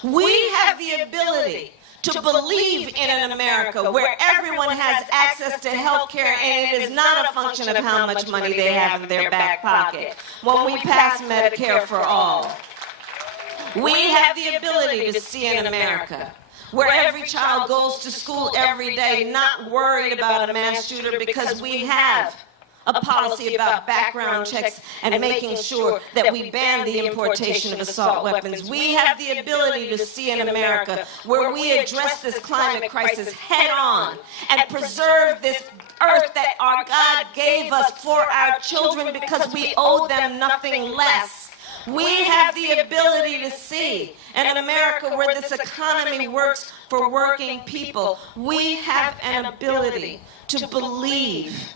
We have the ability to believe in an America where everyone has access to health care and it is not a function of how much money they have in their back pocket when we pass Medicare for all. We have the ability to see an America where every child goes to school every day not worried about a mass shooter because we have a policy about background checks and making sure that we ban the importation of assault weapons. We have the ability to see an America where we address this climate crisis head on and preserve this earth that our God gave us for our children because we owe them nothing less. We have the ability to see an America where this economy works for working people. We have an ability to believe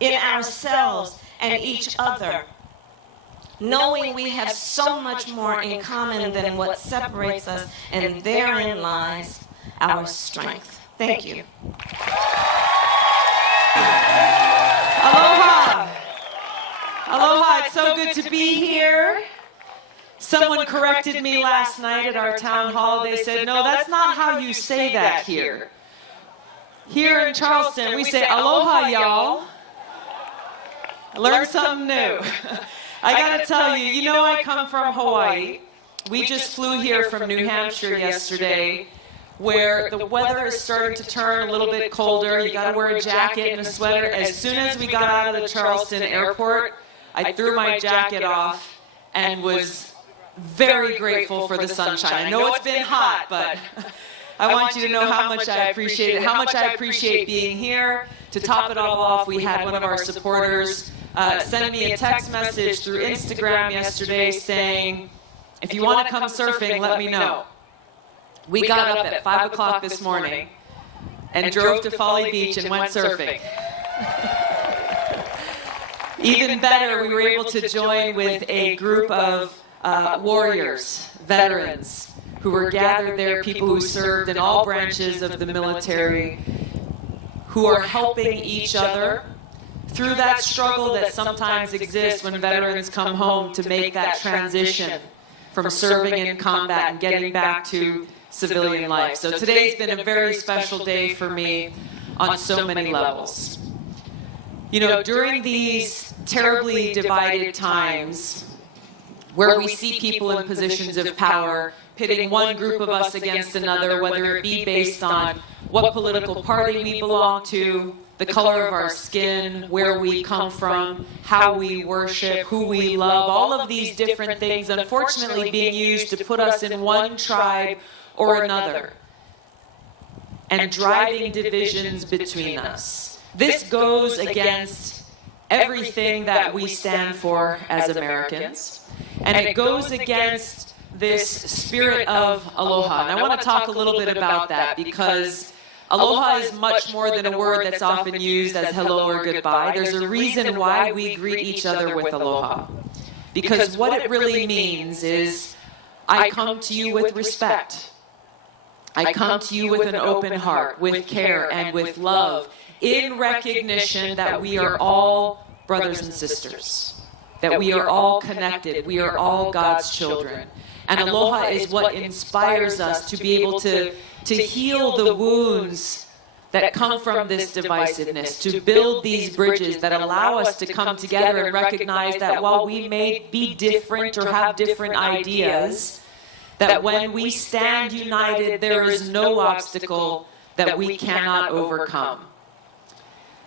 in ourselves and each other, knowing we have so much more in common than what separates us, and therein lies our strength. Thank you. Aloha. Aloha, it's so good to be here. Someone corrected me last night at our town hall. They said, no, that's not how you say that here. Here in Charleston, we say, aloha, y'all. Learn something new. I gotta tell you, you know I come from Hawaii. We just flew here from New Hampshire yesterday, where the weather is starting to turn a little bit colder. You gotta wear a jacket and a sweater. As soon as we got out of the Charleston airport, I threw my jacket off and was very grateful for the sunshine. I know it's been hot, but I want you to know how much I appreciate it, how much I appreciate being here. To top it all off, we had one of our supporters send me a text message through Instagram yesterday saying, if you want to come surfing, let me know. We got up at 5 o'clock this morning and drove to Folly Beach and went surfing. Even better, we were able to join with a group of warriors, veterans, who were gathered there, people who served in all branches of the military, who are helping each other through that struggle that sometimes exists when veterans come home to make that transition from serving in combat and getting back to civilian life. So today's been a very special day for me on so many levels. You know, during these terribly divided times where we see people in positions of power pitting one group of us against another, whether it be based on what political party we belong to, the color of our skin, where we come from, how we worship, who we love, all of these different things, unfortunately being used to put us in one tribe or another and driving divisions between us. This goes against everything that we stand for as Americans, and it goes against this spirit of aloha. And I want to talk a little bit about that because aloha is much more than a word that's often used as hello or goodbye. There's a reason why we greet each other with aloha. Because what it really means is, I come to you with respect. I come to you with an open heart, with care, and with love, in recognition that we are all brothers and sisters, that we are all connected, we are all God's children. And aloha is what inspires us to be able to heal the wounds that come from this divisiveness, to build these bridges that allow us to come together and recognize that while we may be different or have different ideas, that when we stand united, there is no obstacle that we cannot overcome.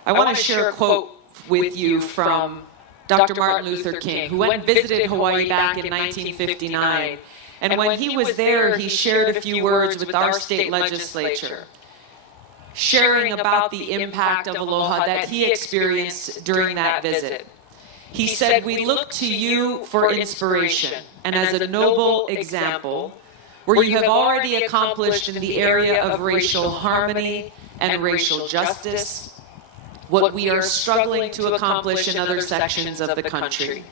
I want to share a quote with you from Dr. Martin Luther King, who went and visited Hawaii back in 1959. And when he was there, he shared a few words with our state legislature, sharing about the impact of aloha that he experienced during that visit. He said, "We look to you for inspiration and as a noble example where you have already accomplished in the area of racial harmony and racial justice what we are struggling to accomplish in other sections of the country.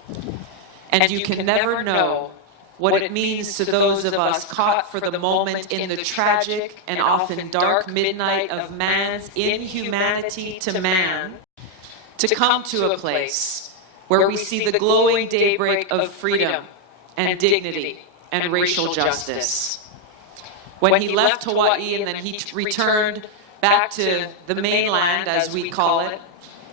And you can never know what it means to those of us caught for the moment in the tragic and often dark midnight of man's inhumanity to man, to come to a place where we see the glowing daybreak of freedom and dignity and racial justice. When he left Hawaii and then he returned back to the mainland, as we call it,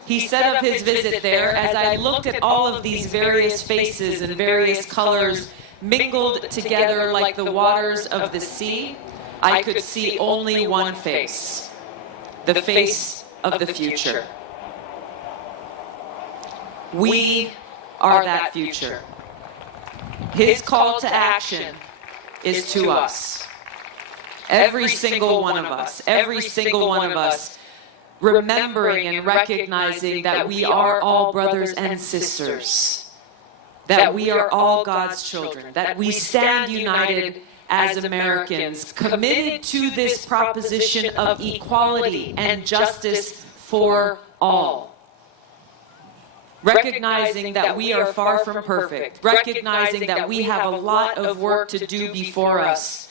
he said of his visit there, as I looked at all of these various faces and various colors mingled together like the waters of the sea, I could see only one face, the face of the future. We are that future. His call to action is to us. Every single one of us, every single one of us, remembering and recognizing that we are all brothers and sisters, that we are all God's children, that we stand united as Americans, committed to this proposition of equality and justice for all. Recognizing that we are far from perfect, recognizing that we have a lot of work to do before us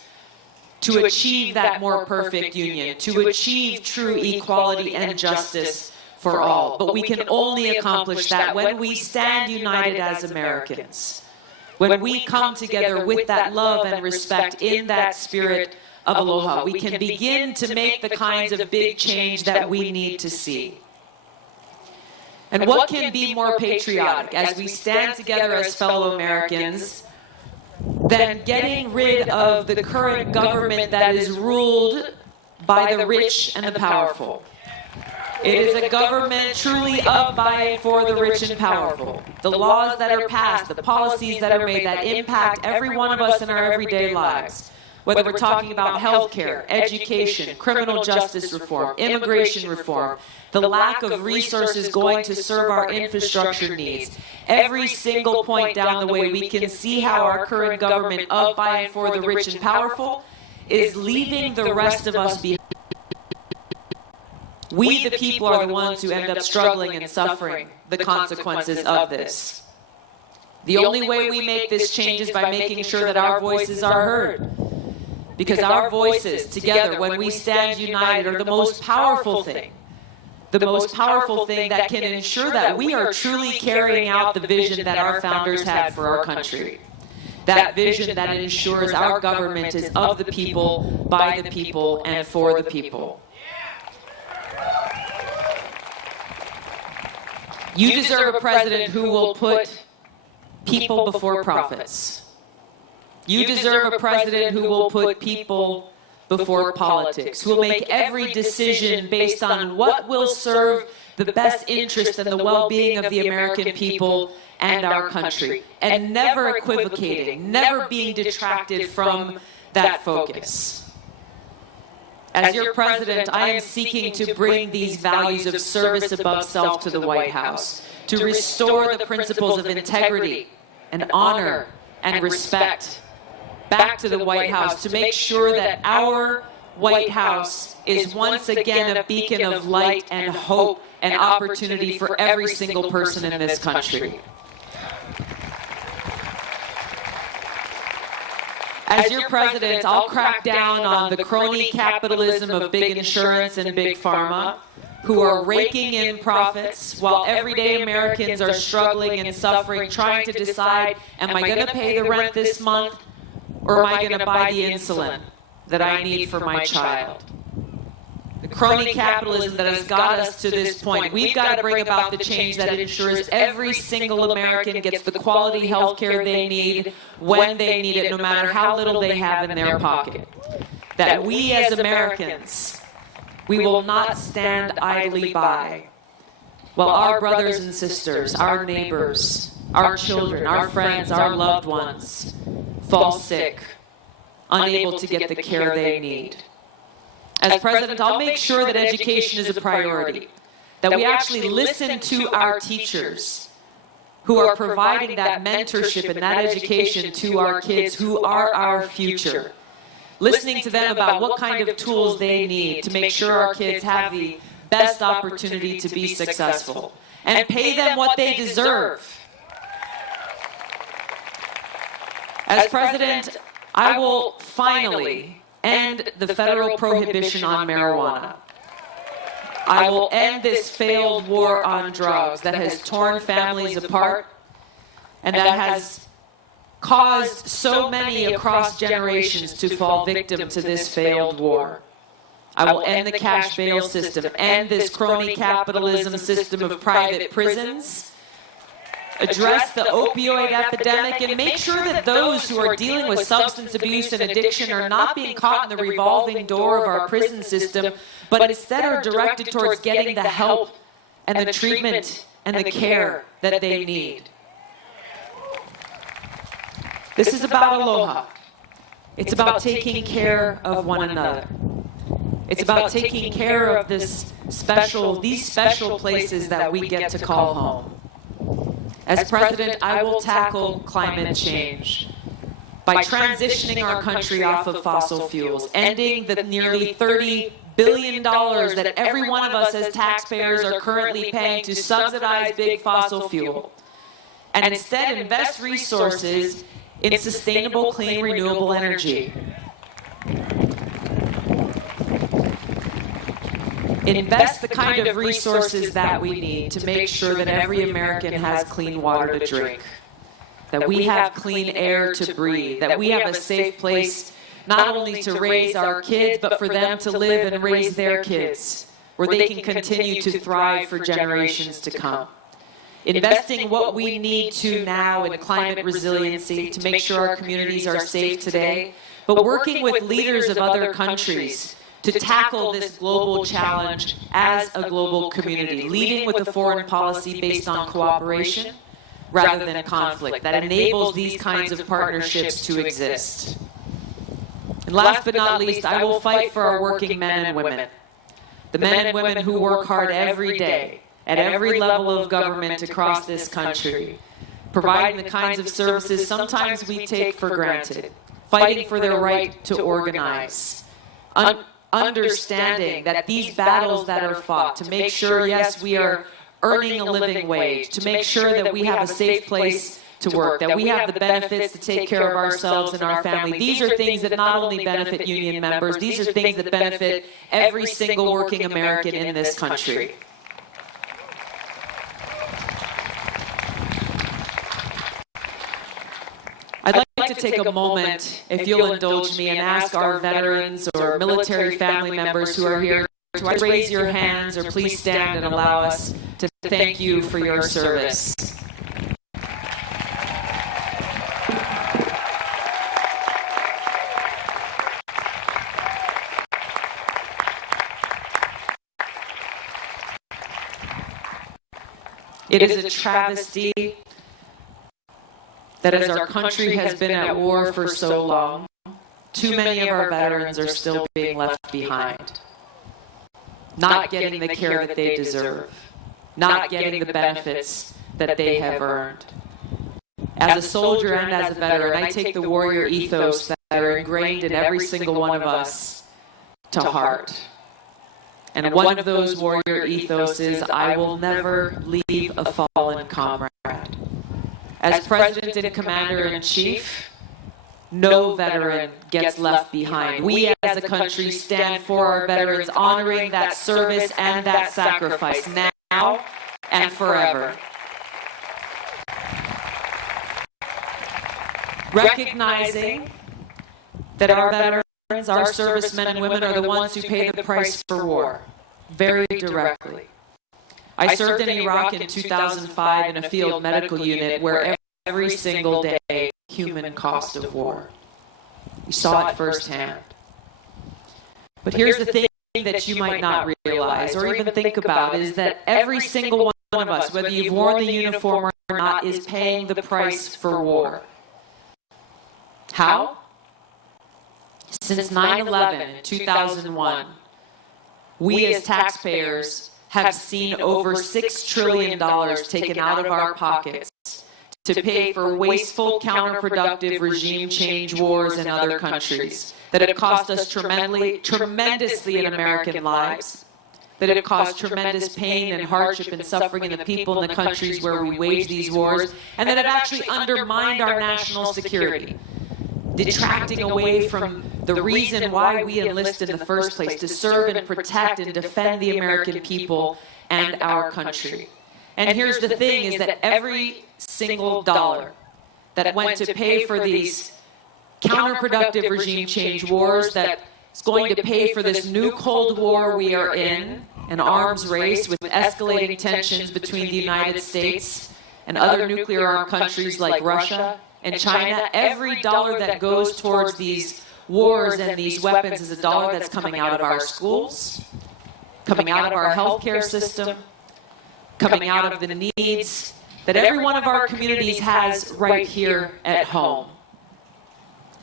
to achieve that more perfect union, to achieve true equality and justice for all. But we can only accomplish that when we stand united as Americans, when we come together with that love and respect in that spirit of aloha. We can begin to make the kinds of big change that we need to see. And what can be more patriotic as we stand together as fellow Americans than getting rid of the current government that is ruled by the rich and the powerful? It is a government truly of, by, and for the rich and powerful. The laws that are passed, the policies that are made that impact every one of us in our everyday lives, whether we're talking about health care, education, criminal justice reform, immigration reform, the lack of resources going to serve our infrastructure needs. Every single point down the way, we can see how our current government of, by, and for the rich and powerful is leaving the rest of us behind. We, the people, are the ones who end up struggling and suffering the consequences of this. The only way we make this change is by making sure that our voices are heard. Because our voices together, when we stand united, are the most powerful thing. The most powerful thing that can ensure that we are truly carrying out the vision that our founders had for our country. That vision that ensures our government is of the people, by the people, and for the people. You deserve a president who will put people before profits. You deserve a president who will put people before politics, who will make every decision based on what will serve the best interest and the well-being of the American people and our country, and never equivocating, never being detracted from that focus. As your president, I am seeking to bring these values of service above self to the White House, to restore the principles of integrity and honor and respect back to the White House, to make sure that our White House is once again a beacon of light and hope and opportunity for every single person in this country. As your president, I'll crack down on the crony capitalism of big insurance and big pharma, who are raking in profits while everyday Americans are struggling and suffering, trying to decide, am I going to pay the rent this month, or am I going to buy the insulin that I need for my child? The crony capitalism that has got us to this point. We've got to bring about the change that ensures every single American gets the quality health care they need when they need it, no matter how little they have in their pocket. That we as Americans, we will not stand idly by while our brothers and sisters, our neighbors, our children, our friends, our loved ones fall sick, unable to get the care they need. As president, I'll make sure that education is a priority, that we actually listen to our teachers who are providing that mentorship and that education to our kids who are our future, listening to them about what kind of tools they need to make sure our kids have the best opportunity to be successful, and pay them what they deserve. As president, I will finally end the federal prohibition on marijuana. I will end this failed war on drugs that has torn families apart and that has caused so many across generations to fall victim to this failed war. I will end the cash bail system, end this crony capitalism system of private prisons, address the opioid epidemic, and make sure that those who are dealing with substance abuse and addiction are not being caught in the revolving door of our prison system, but instead are directed towards getting the help and the treatment and the care that they need. This is about aloha. It's about taking care of one another. It's about taking care of these special places that we get to call home. As president, I will tackle climate change by transitioning our country off of fossil fuels, ending the nearly $30 billion that every one of us as taxpayers are currently paying to subsidize big fossil fuel, and instead invest resources in sustainable, clean, renewable energy. Invest the kind of resources that we need to make sure that every American has clean water to drink, that we have clean air to breathe, that we have a safe place not only to raise our kids, but for them to live and raise their kids, where they can continue to thrive for generations to come. Investing what we need to now in climate resiliency to make sure our communities are safe today, but working with leaders of other countries to tackle this global challenge as a global community, leading with a foreign policy based on cooperation rather than conflict that enables these kinds of partnerships to exist. And last but not least, I will fight for our working men and women, the men and women who work hard every day at every level of government across this country, providing the kinds of services sometimes we take for granted, fighting for their right to organize, understanding that these battles that are fought to make sure, yes, we are earning a living wage, to make sure that we have a safe place to work, that we have the benefits to take care of ourselves and our family. These are things that not only benefit union members, these are things that benefit every single working American in this country. I'd like to take a moment, if you'll indulge me, and ask our veterans or military family members who are here to raise your hands or please stand and allow us to thank you for your service. It is a travesty that as our country has been at war for so long, too many of our veterans are still being left behind, not getting the care that they deserve, not getting the benefits that they have earned. As a soldier and as a veteran, I take the warrior ethos that are ingrained in every single one of us to heart. And one of those warrior ethos is, I will never leave a fallen comrade. As President and Commander-in-Chief, no veteran gets left behind. We as a country stand for our veterans, honoring that service and that sacrifice now and forever. Recognizing that our veterans, our servicemen and women, are the ones who pay the price for war, very directly. I served in Iraq in 2005 in a field medical unit where every single day, human cost of war. We saw it firsthand. But here's the thing that you might not realize or even think about is that every single one of us, whether you've worn the uniform or not, is paying the price for war. How? Since 9/11 in 2001, we as taxpayers have seen over $6 trillion taken out of our pockets to pay for wasteful, counterproductive regime change wars in other countries that have cost us tremendously in American lives, that have caused tremendous pain and hardship and suffering in the people in the countries where we wage these wars, and that have actually undermined our national security, detracting away from the reason why we enlist in the first place, to serve and protect and defend the American people and our country. And here's the thing, is that every single dollar that went to pay for these counterproductive regime change wars, that's going to pay for this new Cold War we are in, an arms race with escalating tensions between the United States and other nuclear-armed countries like Russia and China. Every dollar that goes towards these wars and these weapons is a dollar that's coming out of our schools, coming out of our healthcare system, coming out of the needs that every one of our communities has right here at home.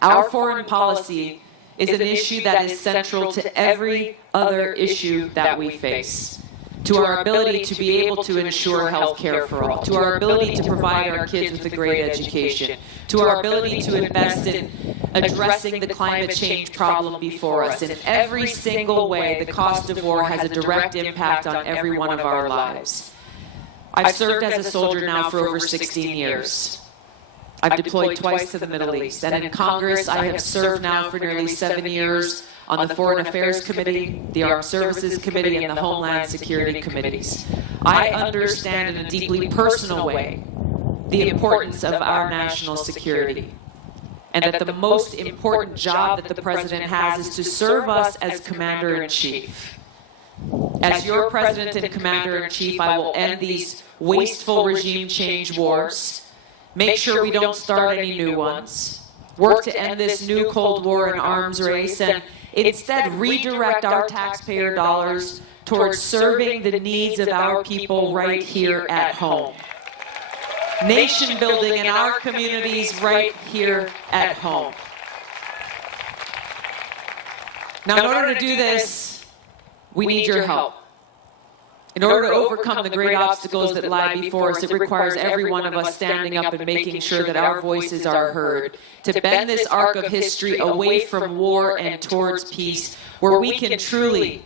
Our foreign policy is an issue that is central to every other issue that we face, to our ability to be able to ensure health care for all, to our ability to provide our kids with a great education, to our ability to invest in addressing the climate change problem before us. In every single way, the cost of war has a direct impact on every one of our lives. I've served as a soldier now for over 16 years. I've deployed twice to the Middle East, and in Congress I have served now for nearly 7 years on the Foreign Affairs Committee, the Armed Services Committee, and the Homeland Security Committees. I understand in a deeply personal way the importance of our national security, and that the most important job that the President has is to serve us as Commander-in-Chief. As your President and Commander-in-Chief, I will end these wasteful regime change wars, make sure we don't start any new ones, work to end this new Cold War and arms race, and instead redirect our taxpayer dollars towards serving the needs of our people right here at home. Nation building in our communities right here at home. Now, in order to do this, we need your help. In order to overcome the great obstacles that lie before us, it requires every one of us standing up and making sure that our voices are heard, to bend this arc of history away from war and towards peace, where we can truly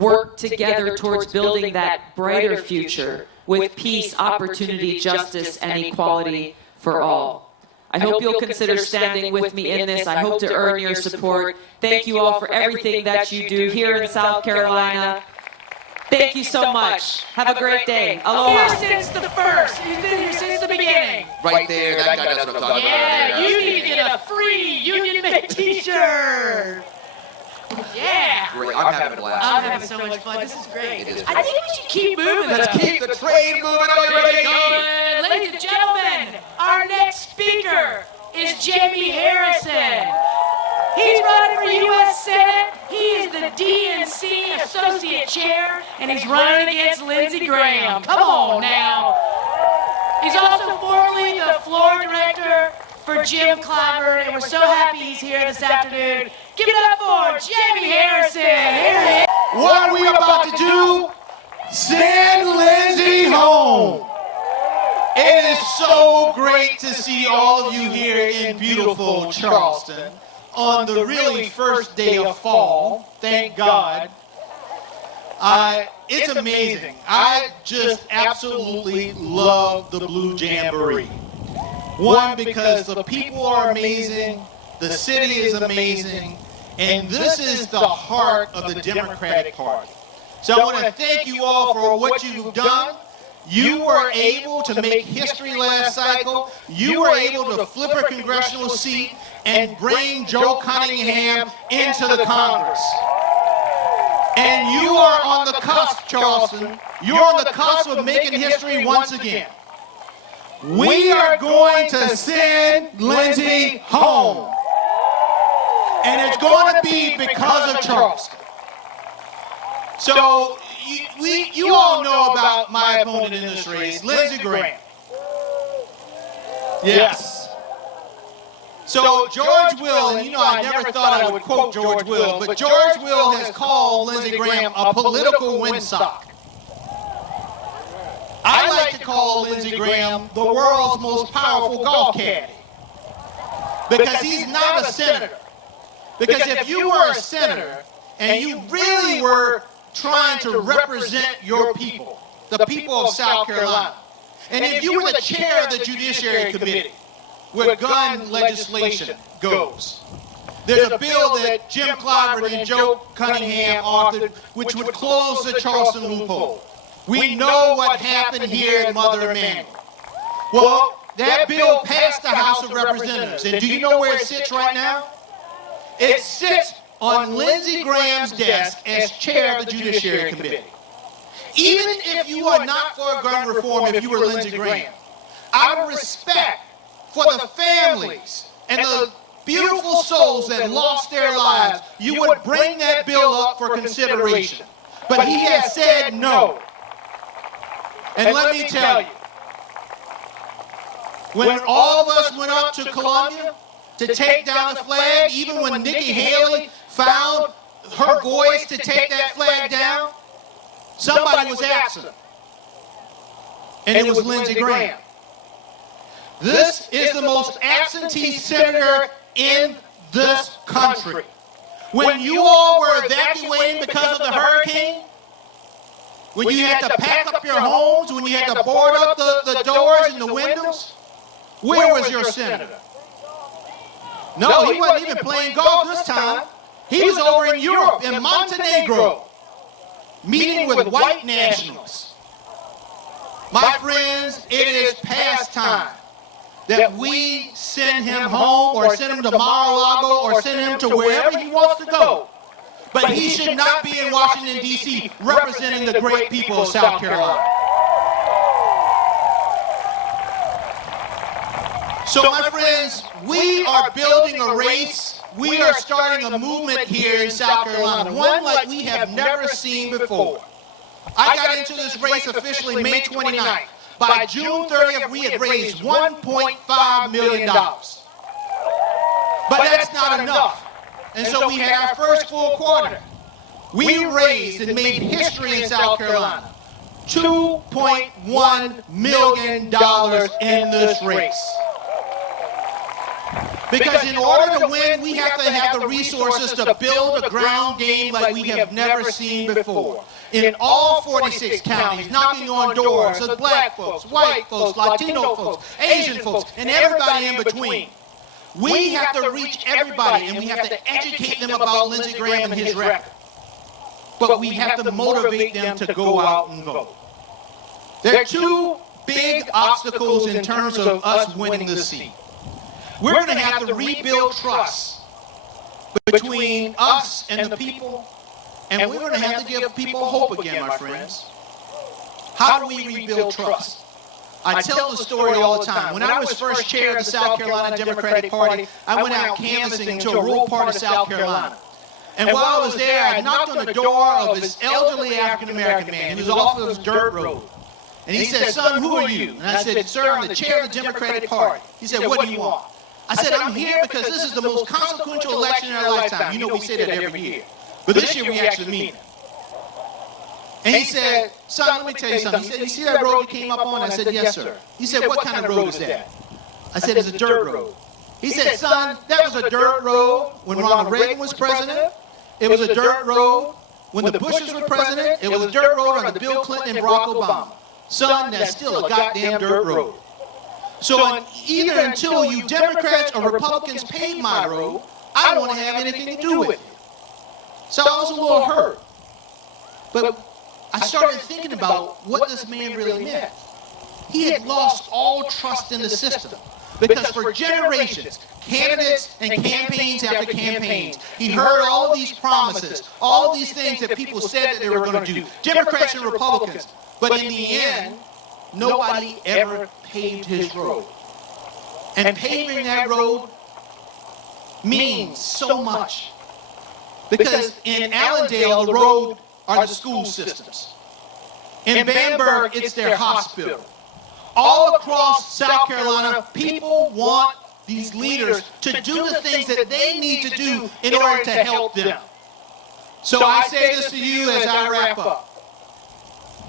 work together towards building that brighter future with peace, opportunity, justice, and equality for all. I hope you'll consider standing with me in this. I hope to earn your support. Thank you all for everything that you do here in South Carolina. Thank you so much. Have a great day. Aloha. Here since the first. He's been here since the beginning. Right there, that guy, that's what I'm talking about. Yeah, you need to get a free Union-made t-shirt. Yeah. Great, I'm having a blast. I'm having so much fun. This is great. It is I think we should keep moving. Let's keep the train moving. Ladies and gentlemen, our next speaker is Jaime Harrison. He's running for U.S. Senate. He is the DNC Associate Chair, and he's running against Lindsey Graham. Come on now. He's also formerly the floor director for Jim Clyburn, and we're so happy he's here this afternoon. Give it up for Jaime Harrison. Here he is. What are we about to do? Send Lindsey home. It is so great to see all of you here in beautiful Charleston on the really first day of fall. Thank God. It's amazing. I just absolutely love the Blue Jamboree. One, because the people are amazing, the city is amazing, and this is the heart of the Democratic Party. So I want to thank you all for what you've done. You were able to make history last cycle. You were able to flip a congressional seat and bring Joe Cunningham into the Congress. And you are on the cusp, Charleston. You're on the cusp of making history once again. We are going to send Lindsey home. And it's going to be because of Charleston. So, you all know about my opponent in this race, Lindsey Graham. Yes. So George Will, and you know I never thought I would quote George Will, but George Will has called Lindsey Graham a political windsock. I like to call Lindsey Graham the world's most powerful golf caddy. Because he's not a senator. Because if you were a senator and you really were trying to represent your people, the people of South Carolina, and if you were the chair of the Judiciary Committee, where gun legislation goes, there's a bill that Jim Clyburn and Joe Cunningham authored, which would close the Charleston loophole. We know what happened here in Mother Emanuel. Well, that bill passed the House of Representatives, and do you know where it sits right now? It sits on Lindsey Graham's desk as chair of the Judiciary Committee. Even if you are not for gun reform, if you were Lindsey Graham, out of respect for the families and the beautiful souls that lost their lives, you would bring that bill up for consideration. But he has said no. And let me tell you, when all of us went up to Columbia to take down the flag, even when Nikki Haley found her voice to take that flag down, somebody was absent. And it was Lindsey Graham. This is the most absentee senator in this country. When you all were evacuating because of the hurricane, when you had to pack up your homes, when you had to board up the doors and the windows, where was your senator? No, he wasn't even playing golf this time. He was over in Europe, in Montenegro, meeting with white nationalists. My friends, it is past time that we send him home or send him to Mar-a-Lago or send him to wherever he wants to go. But he should not be in Washington, D.C. representing the great people of South Carolina. So, my friends, we are building a race. We are starting a movement here in South Carolina, one like we have never seen before. I got into this race officially May 29th. By June 30th, we had raised $1.5 million. But that's not enough. And so we had our first full quarter. We raised and made history in South Carolina. $2.1 million in this race. Because in order to win, we have to have the resources to build a ground game like we have never seen before. In all 46 counties, knocking on doors of black folks, white folks, Latino folks, Asian folks, and everybody in between. We have to reach everybody, and we have to educate them about Lindsey Graham and his record. But we have to motivate them to go out and vote. There are two big obstacles in terms of us winning the seat. We're going to have to rebuild trust between us and the people, and we're going to have to give people hope again, my friends. How do we rebuild trust? I tell the story all the time. When I was first chair of the South Carolina Democratic Party, I went out canvassing into a rural part of South Carolina. And while I was there, I knocked on the door of this elderly African-American man. He was off of this dirt road. And he said, "Son, who are you?" And I said, "Sir, I'm the chair of the Democratic Party." He said, "What do you want?" I said, "I'm here because this is the most consequential election in our lifetime." You know, we say that every year. But this year we actually mean it. And he said, "Son, let me tell you something." He said, "You see that road you came up on?" I said, "Yes, sir." He said, "What kind of road is that?" I said, "It's a dirt road." He said, "Son, that was a dirt road when Ronald Reagan was president. It was a dirt road when the Bushes were president. It was a dirt road under Bill Clinton and Barack Obama. Son, that's still a goddamn dirt road. So either until you Democrats or Republicans pave my road, I don't want to have anything to do with it." So I was a little hurt. But I started thinking about what this man really meant. He had lost all trust in the system. Because for generations, candidates and campaigns after campaigns, he heard all of these promises, all of these things that people said that they were going to do, Democrats and Republicans. But in the end, nobody ever paved his road. And paving that road means so much. Because in Allendale, the road are the school systems. In Bamberg, it's their hospital. All across South Carolina, people want these leaders to do the things that they need to do in order to help them. So I say this to you as I wrap up.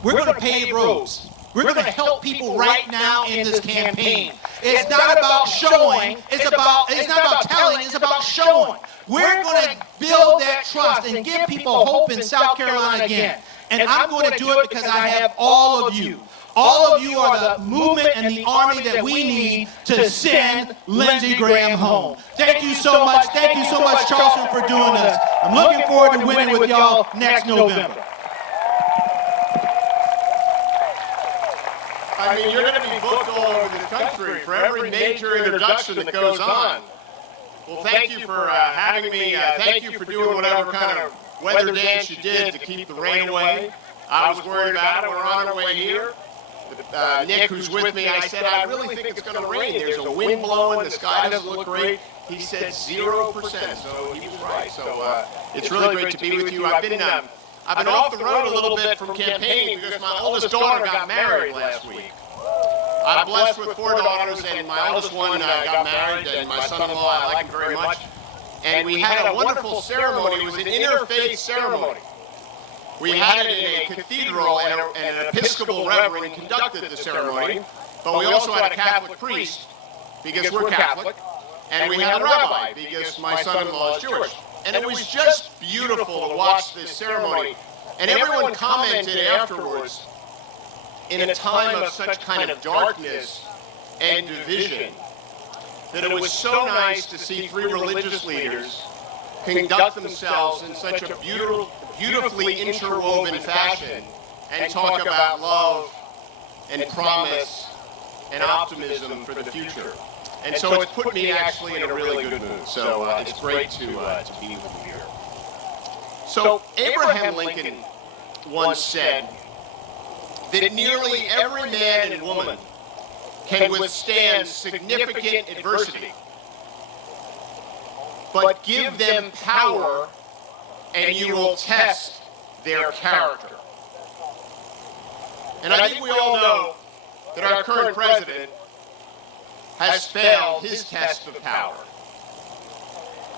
We're going to pave roads. We're going to help people right now in this campaign. It's not about showing, it's not about telling, it's about showing. We're going to build that trust and give people hope in South Carolina again. And I'm going to do it because I have all of you. All of you are the movement and the army that we need to send Lindsey Graham home. Thank you so much. Thank you so much, Charleston, for doing this. I'm looking forward to winning with y'all next November. I mean, you're going to be booked all over the country for every major introduction that goes on. Well, thank you for having me. Thank you for doing whatever kind of weather dance you did to keep the rain away. I was worried about it. We're on our way here. Nick, who's with me, I said, I really think it's going to rain. There's a wind blowing. The sky doesn't look great. He said 0%, so he was right. So it's really great to be with you. I've been off the road a little bit from campaigning because my oldest daughter got married last week. I'm blessed with 4 daughters, and my oldest one got married, and my son-in-law, I like him very much. And we had a wonderful ceremony. It was an interfaith ceremony. We had it in a cathedral, and an Episcopal reverend conducted the ceremony, but we also had a Catholic priest, because we're Catholic, and we had a rabbi, because my son-in-law is Jewish. And it was just beautiful to watch this ceremony. And everyone commented afterwards, in a time of such kind of darkness and division, that it was so nice to see 3 religious leaders conduct themselves in such a beautifully interwoven fashion and talk about love and promise and optimism for the future. And so it's put me actually in a really good mood. So it's great to be with you here. So Abraham Lincoln once said that nearly every man and woman can withstand significant adversity, but give them power and you will test their character. And I think we all know that our current president has failed his test of power.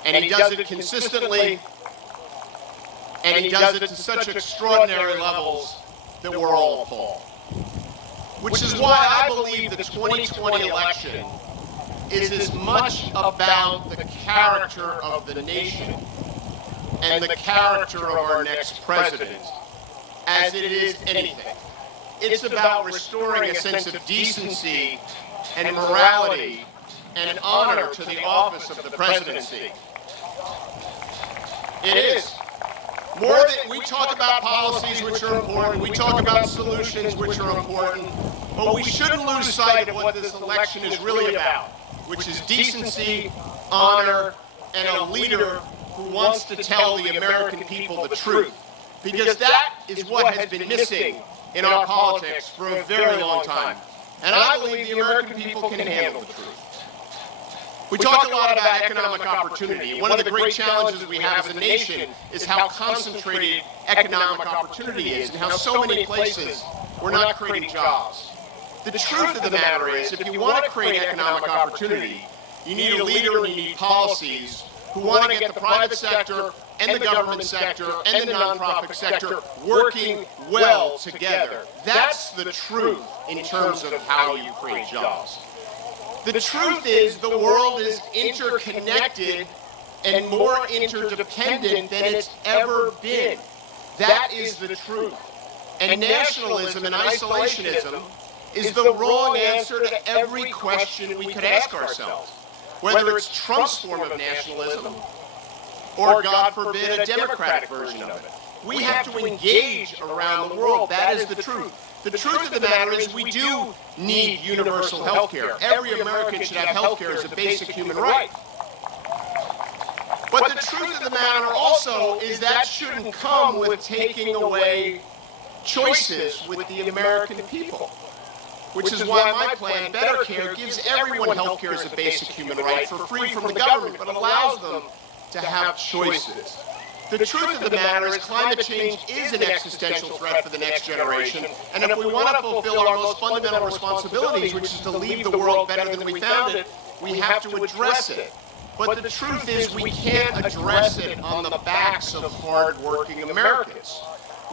And he does it consistently, and he does it to such extraordinary levels that we're all appalled. Which is why I believe the 2020 election is as much about the character of the nation and the character of our next president as it is anything. It's about restoring a sense of decency and morality and honor to the office of the presidency. It is. More than we talk about policies which are important, we talk about solutions which are important, but we shouldn't lose sight of what this election is really about, which is decency, honor, and a leader who wants to tell the American people the truth. Because that is what has been missing in our politics for a very long time. And I believe the American people can handle the truth. We talk a lot about economic opportunity. One of the great challenges we have as a nation is how concentrated economic opportunity is and how so many places we're not creating jobs. The truth of the matter is, if you want to create economic opportunity, you need a leader and you need policies who want to get the private sector and the government sector and the nonprofit sector working well together. That's the truth in terms of how you create jobs. The truth is the world is interconnected and more interdependent than it's ever been. That is the truth. And nationalism and isolationism is the wrong answer to every question we could ask ourselves. Whether it's Trump's form of nationalism or, God forbid, a Democratic version of it. We have to engage around the world. That is the truth. The truth of the matter is we do need universal health care. Every American should have health care as a basic human right. But the truth of the matter also is that shouldn't come with taking away choices with the American people. Which is why my plan, Better Care, gives everyone health care as a basic human right for free from the government, but allows them to have choices. The truth of the matter is climate change is an existential threat for the next generation, and if we want to fulfill our most fundamental responsibilities, which is to leave the world better than we found it, we have to address it. But the truth is we can't address it on the backs of hard-working Americans.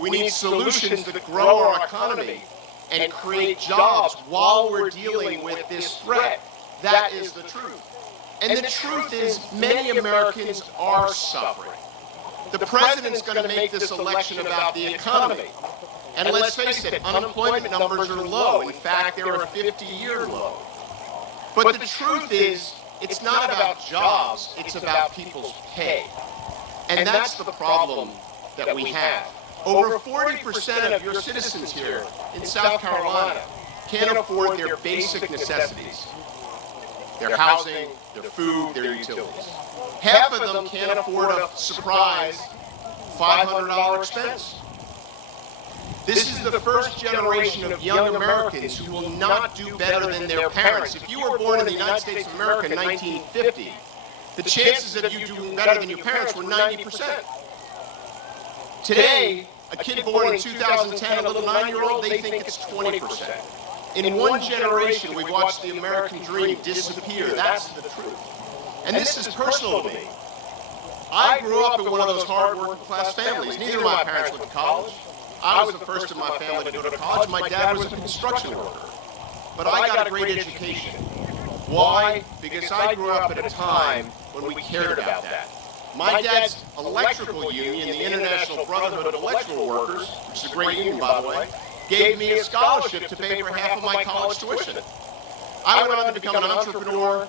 We need solutions that grow our economy and create jobs while we're dealing with this threat. That is the truth. And the truth is, many Americans are suffering. The president's going to make this election about the economy. And let's face it, unemployment numbers are low. In fact, they're a 50-year low. But the truth is, it's not about jobs, it's about people's pay. And that's the problem that we have. Over 40% of your citizens here in South Carolina can't afford their basic necessities. Their housing, their food, their utilities. Half of them can't afford a surprise $500 expense. This is the first generation of young Americans who will not do better than their parents. If you were born in the United States of America in 1950, the chances of you doing better than your parents were 90%. Today, a kid born in 2010, a little 9-year-old, they think it's 20%. In one generation, we've watched the American dream disappear. That's the truth. And this is personal to me. I grew up in one of those hard working class families. Neither of my parents went to college. I was the first in my family to go to college. My dad was a construction worker. But I got a great education. Why? Because I grew up at a time when we cared about that. My dad's electrical union, the International Brotherhood of Electrical Workers, which is a great union, by the way, gave me a scholarship to pay for half of my college tuition. I went on to become an entrepreneur.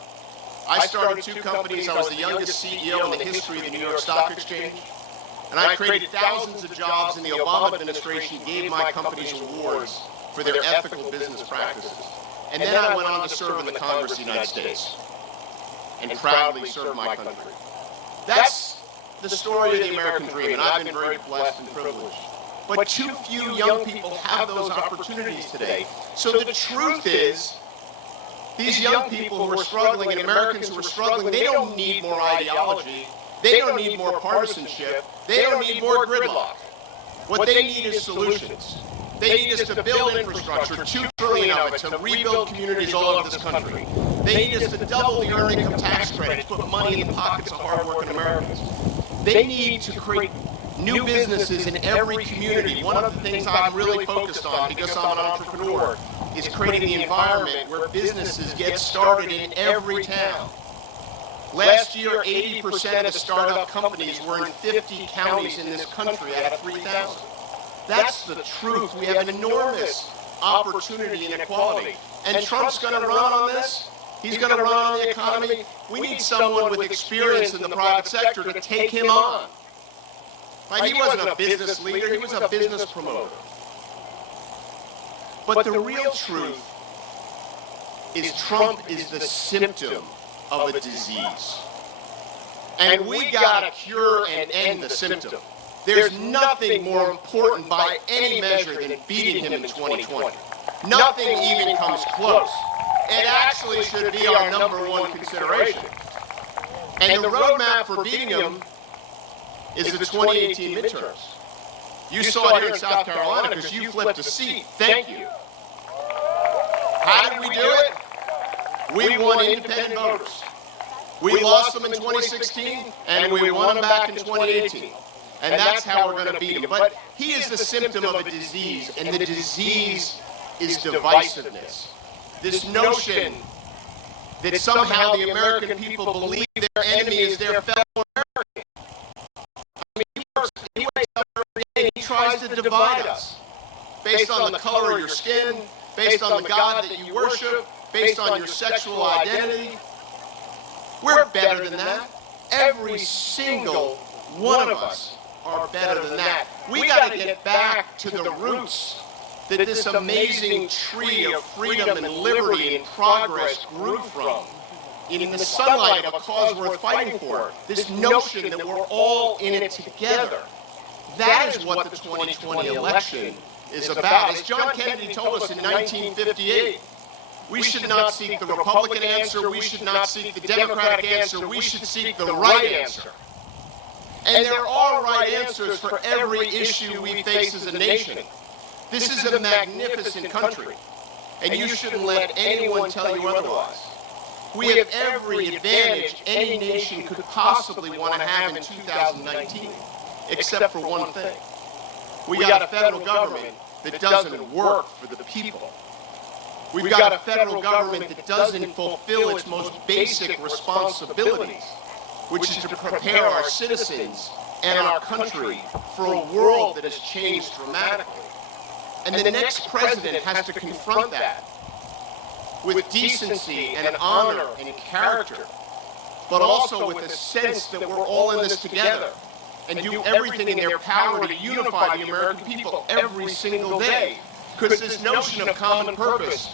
I started 2 companies. I was the youngest CEO in the history of the New York Stock Exchange. And I created thousands of jobs, and the Obama administration gave my companies awards for their ethical business practices. And then I went on to serve in the Congress of the United States and proudly serve my country. That's the story of the American dream, and I've been very blessed and privileged. But too few young people have those opportunities today. So the truth is, these young people who are struggling and Americans who are struggling, they don't need more ideology. They don't need more partisanship. They don't need more gridlock. What they need is solutions. They need us to build infrastructure, $2 trillion of it, to rebuild communities all over this country. They need us to double the earned income tax credit, to put money in the pockets of hardworking Americans. They need to create new businesses in every community. One of the things I'm really focused on, because I'm an entrepreneur, is creating the environment where businesses get started in every town. Last year, 80% of startup companies were in 50 counties in this country out of 3,000. That's the truth. We have an enormous opportunity in equality. And Trump's going to run on this. He's going to run on the economy. We need someone with experience in the private sector to take him on. Right? He wasn't a business leader. He was a business promoter. But the real truth is Trump is the symptom of a disease. And we got to cure and end the symptom. There's nothing more important by any measure than beating him in 2020. Nothing even comes close. It actually should be our #1 consideration. And the roadmap for beating him is the 2018 midterms. You saw it here in South Carolina because you flipped a seat. Thank you. How did we do it? We won independent voters. We lost them in 2016, and we won them back in 2018. And that's how we're going to beat him. But he is the symptom of a disease, and the disease is divisiveness. This notion that somehow the American people believe their enemy is their fellow American. I mean, he wakes up every day and he tries to divide us based on the color of your skin, based on the God that you worship, based on your sexual identity. We're better than that. Every single one of us are better than that. We got to get back to the roots that this amazing tree of freedom and liberty and progress grew from. In the sunlight of a cause worth fighting for. This notion that we're all in it together. That is what the 2020 election is about. As John Kennedy told us in 1958, we should not seek the Republican answer, we should not seek the Democratic answer, we should seek the right answer. And there are right answers for every issue we face as a nation. This is a magnificent country, and you shouldn't let anyone tell you otherwise. We have every advantage any nation could possibly want to have in 2019, except for one thing. We got a federal government that doesn't work for the people. We've got a federal government that doesn't fulfill its most basic responsibilities, which is to prepare our citizens and our country for a world that has changed dramatically. And the next president has to confront that with decency and honor and character, but also with a sense that we're all in this together, and do everything in their power to unify the American people every single day. Because this notion of common purpose,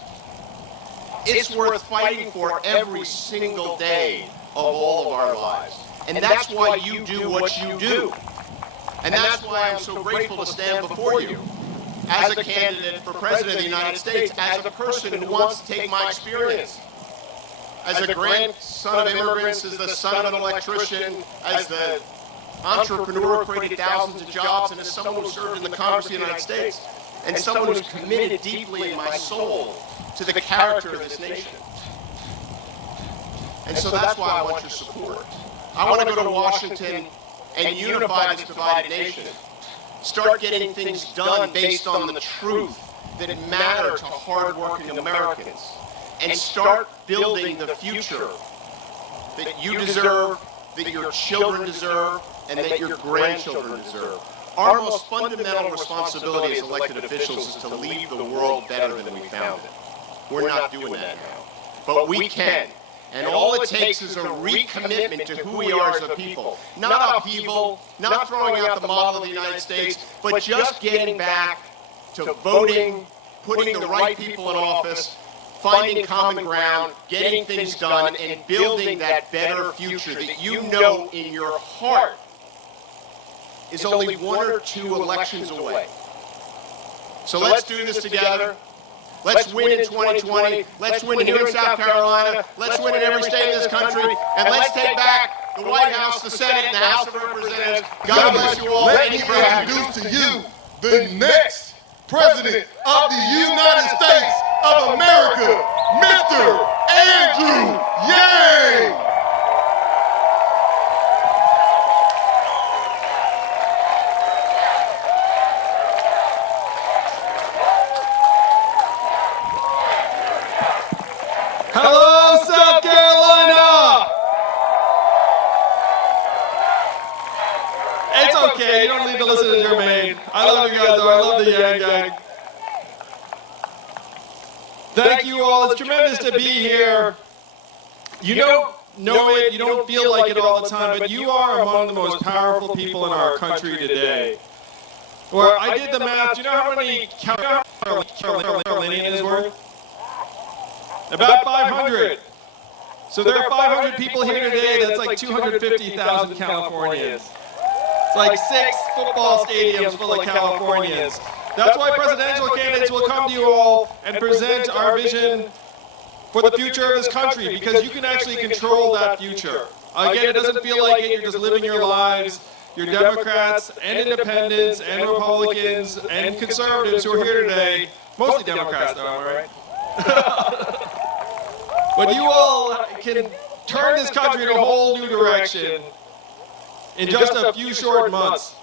it's worth fighting for every single day of all of our lives. And that's why you do what you do. And that's why I'm so grateful to stand before you as a candidate for President of the United States, as a person who wants to take my experience as a grandson of immigrants, as the son of an electrician, as the entrepreneur who created thousands of jobs, and as someone who served in the Congress of the United States, and someone who's committed deeply in my soul to the character of this nation. And so that's why I want your support. I want to go to Washington and unify this divided nation. Start getting things done based on the truth that matter to hardworking Americans. And start building the future that you deserve, that your children deserve, and that your grandchildren deserve. Our most fundamental responsibility as elected officials is to leave the world better than we found it. We're not doing that now. But we can. And all it takes is a recommitment to who we are as a people. Not upheaval, not throwing out the model of the United States, but just getting back to voting, putting the right people in office, finding common ground, getting things done, and building that better future that you know in your heart is only 1 or 2 elections away. So let's do this together. Let's win in 2020. Let's win here in South Carolina. Let's win in every state in this country. And let's take back the White House, the Senate, and the House of Representatives. God bless you all. Let me introduce to you the next President of the United States of America, Mr. Andrew Yang. Hello, South Carolina! It's okay, you don't need to listen to Jermaine. I love you guys, though. I love the Yang Gang. Thank you all. It's tremendous to be here. You don't know it, you don't feel like it all the time, but you are among the most powerful people in our country today. Where I did the math, do you know how many Carolinians were? About 500. So there are 500 people here today, that's like 250,000 Californians. It's like 6 football stadiums full of Californians. That's why presidential candidates will come to you all and present our vision for the future of this country, because you can actually control that future. Again, it doesn't feel like it, you're just living your lives. You're Democrats and independents and Republicans and conservatives who are here today. Mostly Democrats though, am I right? But you all can turn this country in a whole new direction in just a few short months.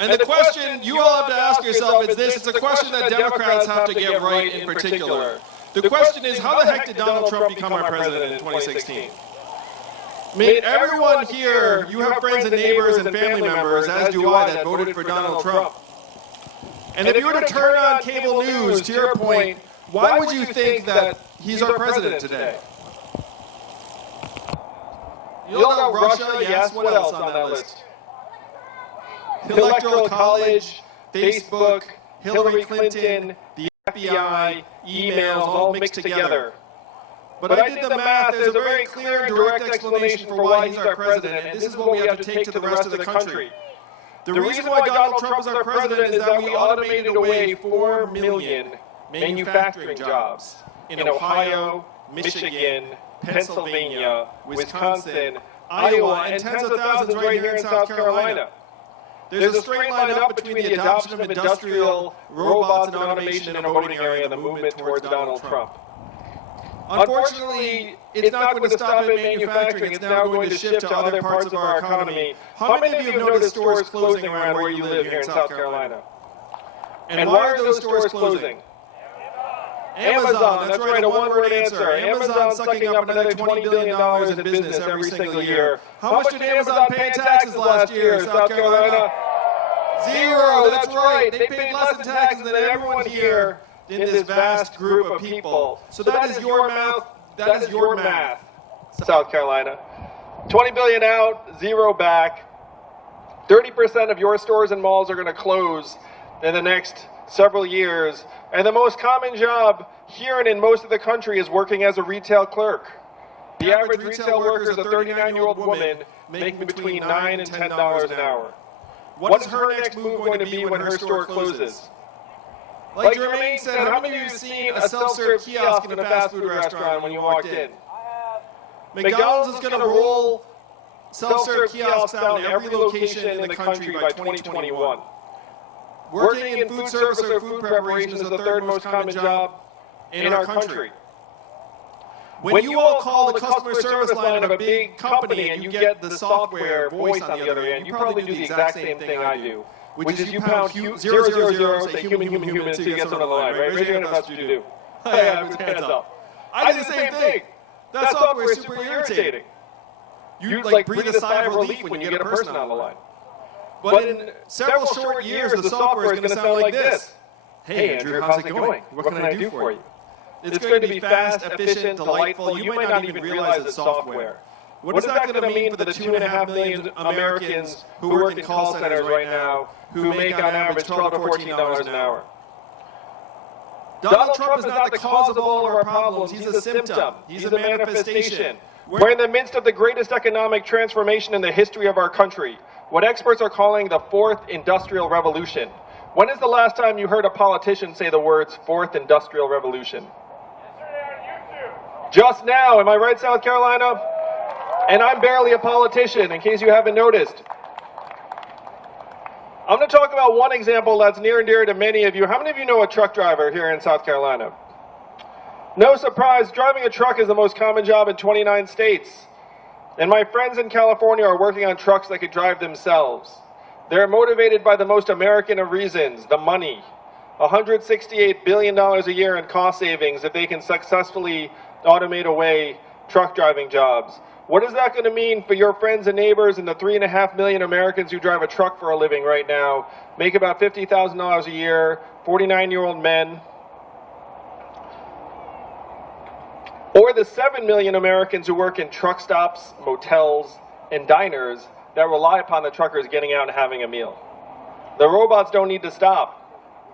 And the question you all have to ask yourself is this, it's a question that Democrats have to get right in particular. The question is, how the heck did Donald Trump become our president in 2016? I mean, everyone here, you have friends and neighbors and family members, as do I, that voted for Donald Trump. And if you were to turn on cable news, to your point, why would you think that he's our president today? You all know Russia, yes, what else on that list? Electoral College, Facebook, Hillary Clinton, the FBI, emails, all mixed together. But I did the math, there's a very clear and direct explanation for why he's our president, and this is what we have to take to the rest of the country. The reason why Donald Trump is our president is that we automated away 4 million manufacturing jobs in Ohio, Michigan, Pennsylvania, Wisconsin, Iowa, and tens of thousands right here in South Carolina. There's a straight line up between the adoption of industrial robots and automation in a voting area and the movement towards Donald Trump. Unfortunately, it's not going to stop at manufacturing, it's now going to shift to other parts of our economy. How many of you have noticed stores closing around where you live here in South Carolina? And why are those stores closing? Amazon, that's right, a one-word answer. Amazon sucking up another $20 billion in business every single year. How much did Amazon pay in taxes last year in South Carolina? Zero, that's right. They paid less in taxes than everyone here in this vast group of people. So that is your math. That is your math, South Carolina. 20 billion out, zero back. 30% of your stores and malls are going to close in the next several years. And the most common job here and in most of the country is working as a retail clerk. The average retail worker is a 39-year-old woman making between $9 and $10 an hour. What is her next move going to be when her store closes? Like Jermaine said, how many of you have seen a self-serve kiosk in a fast food restaurant when you walked in? McDonald's is going to roll self-serve kiosks out in every location in the country by 2021. Working in food service or food preparation is the third most common job in our country. When you all call the customer service line of a big company and you get the software voice on the other end, you probably do the exact same thing I do, which is you pound 000, say human, until you get someone on the line, right? Raise your hand if that's what you do. Hey, I have hands up. I do the same thing. That software is super irritating. You like breathe a sigh of relief when you get a person on the line. But in several short years, the software is going to sound like this. Hey, Andrew, how's it going? What can I do for you? It's going to be fast, efficient, delightful. You might not even realize it's software. What is that going to mean for the 2.5 million Americans who work in call centers right now, who make on average $12 to $14 an hour? Donald Trump is not the cause of all of our problems. He's a symptom. He's a manifestation. We're in the midst of the greatest economic transformation in the history of our country, what experts are calling the fourth industrial revolution. When is the last time you heard a politician say the words fourth industrial revolution? Just now, am I right, South Carolina? And I'm barely a politician, in case you haven't noticed. I'm going to talk about one example that's near and dear to many of you. How many of you know a truck driver here in South Carolina? No surprise, driving a truck is the most common job in 29 states. And my friends in California are working on trucks that could drive themselves. They're motivated by the most American of reasons, the money. $168 billion a year in cost savings if they can successfully automate away truck driving jobs. What is that going to mean for your friends and neighbors and the 3.5 million Americans who drive a truck for a living right now, make about $50,000 a year, 49-year-old men? Or the 7 million Americans who work in truck stops, motels, and diners that rely upon the truckers getting out and having a meal. The robots don't need to stop.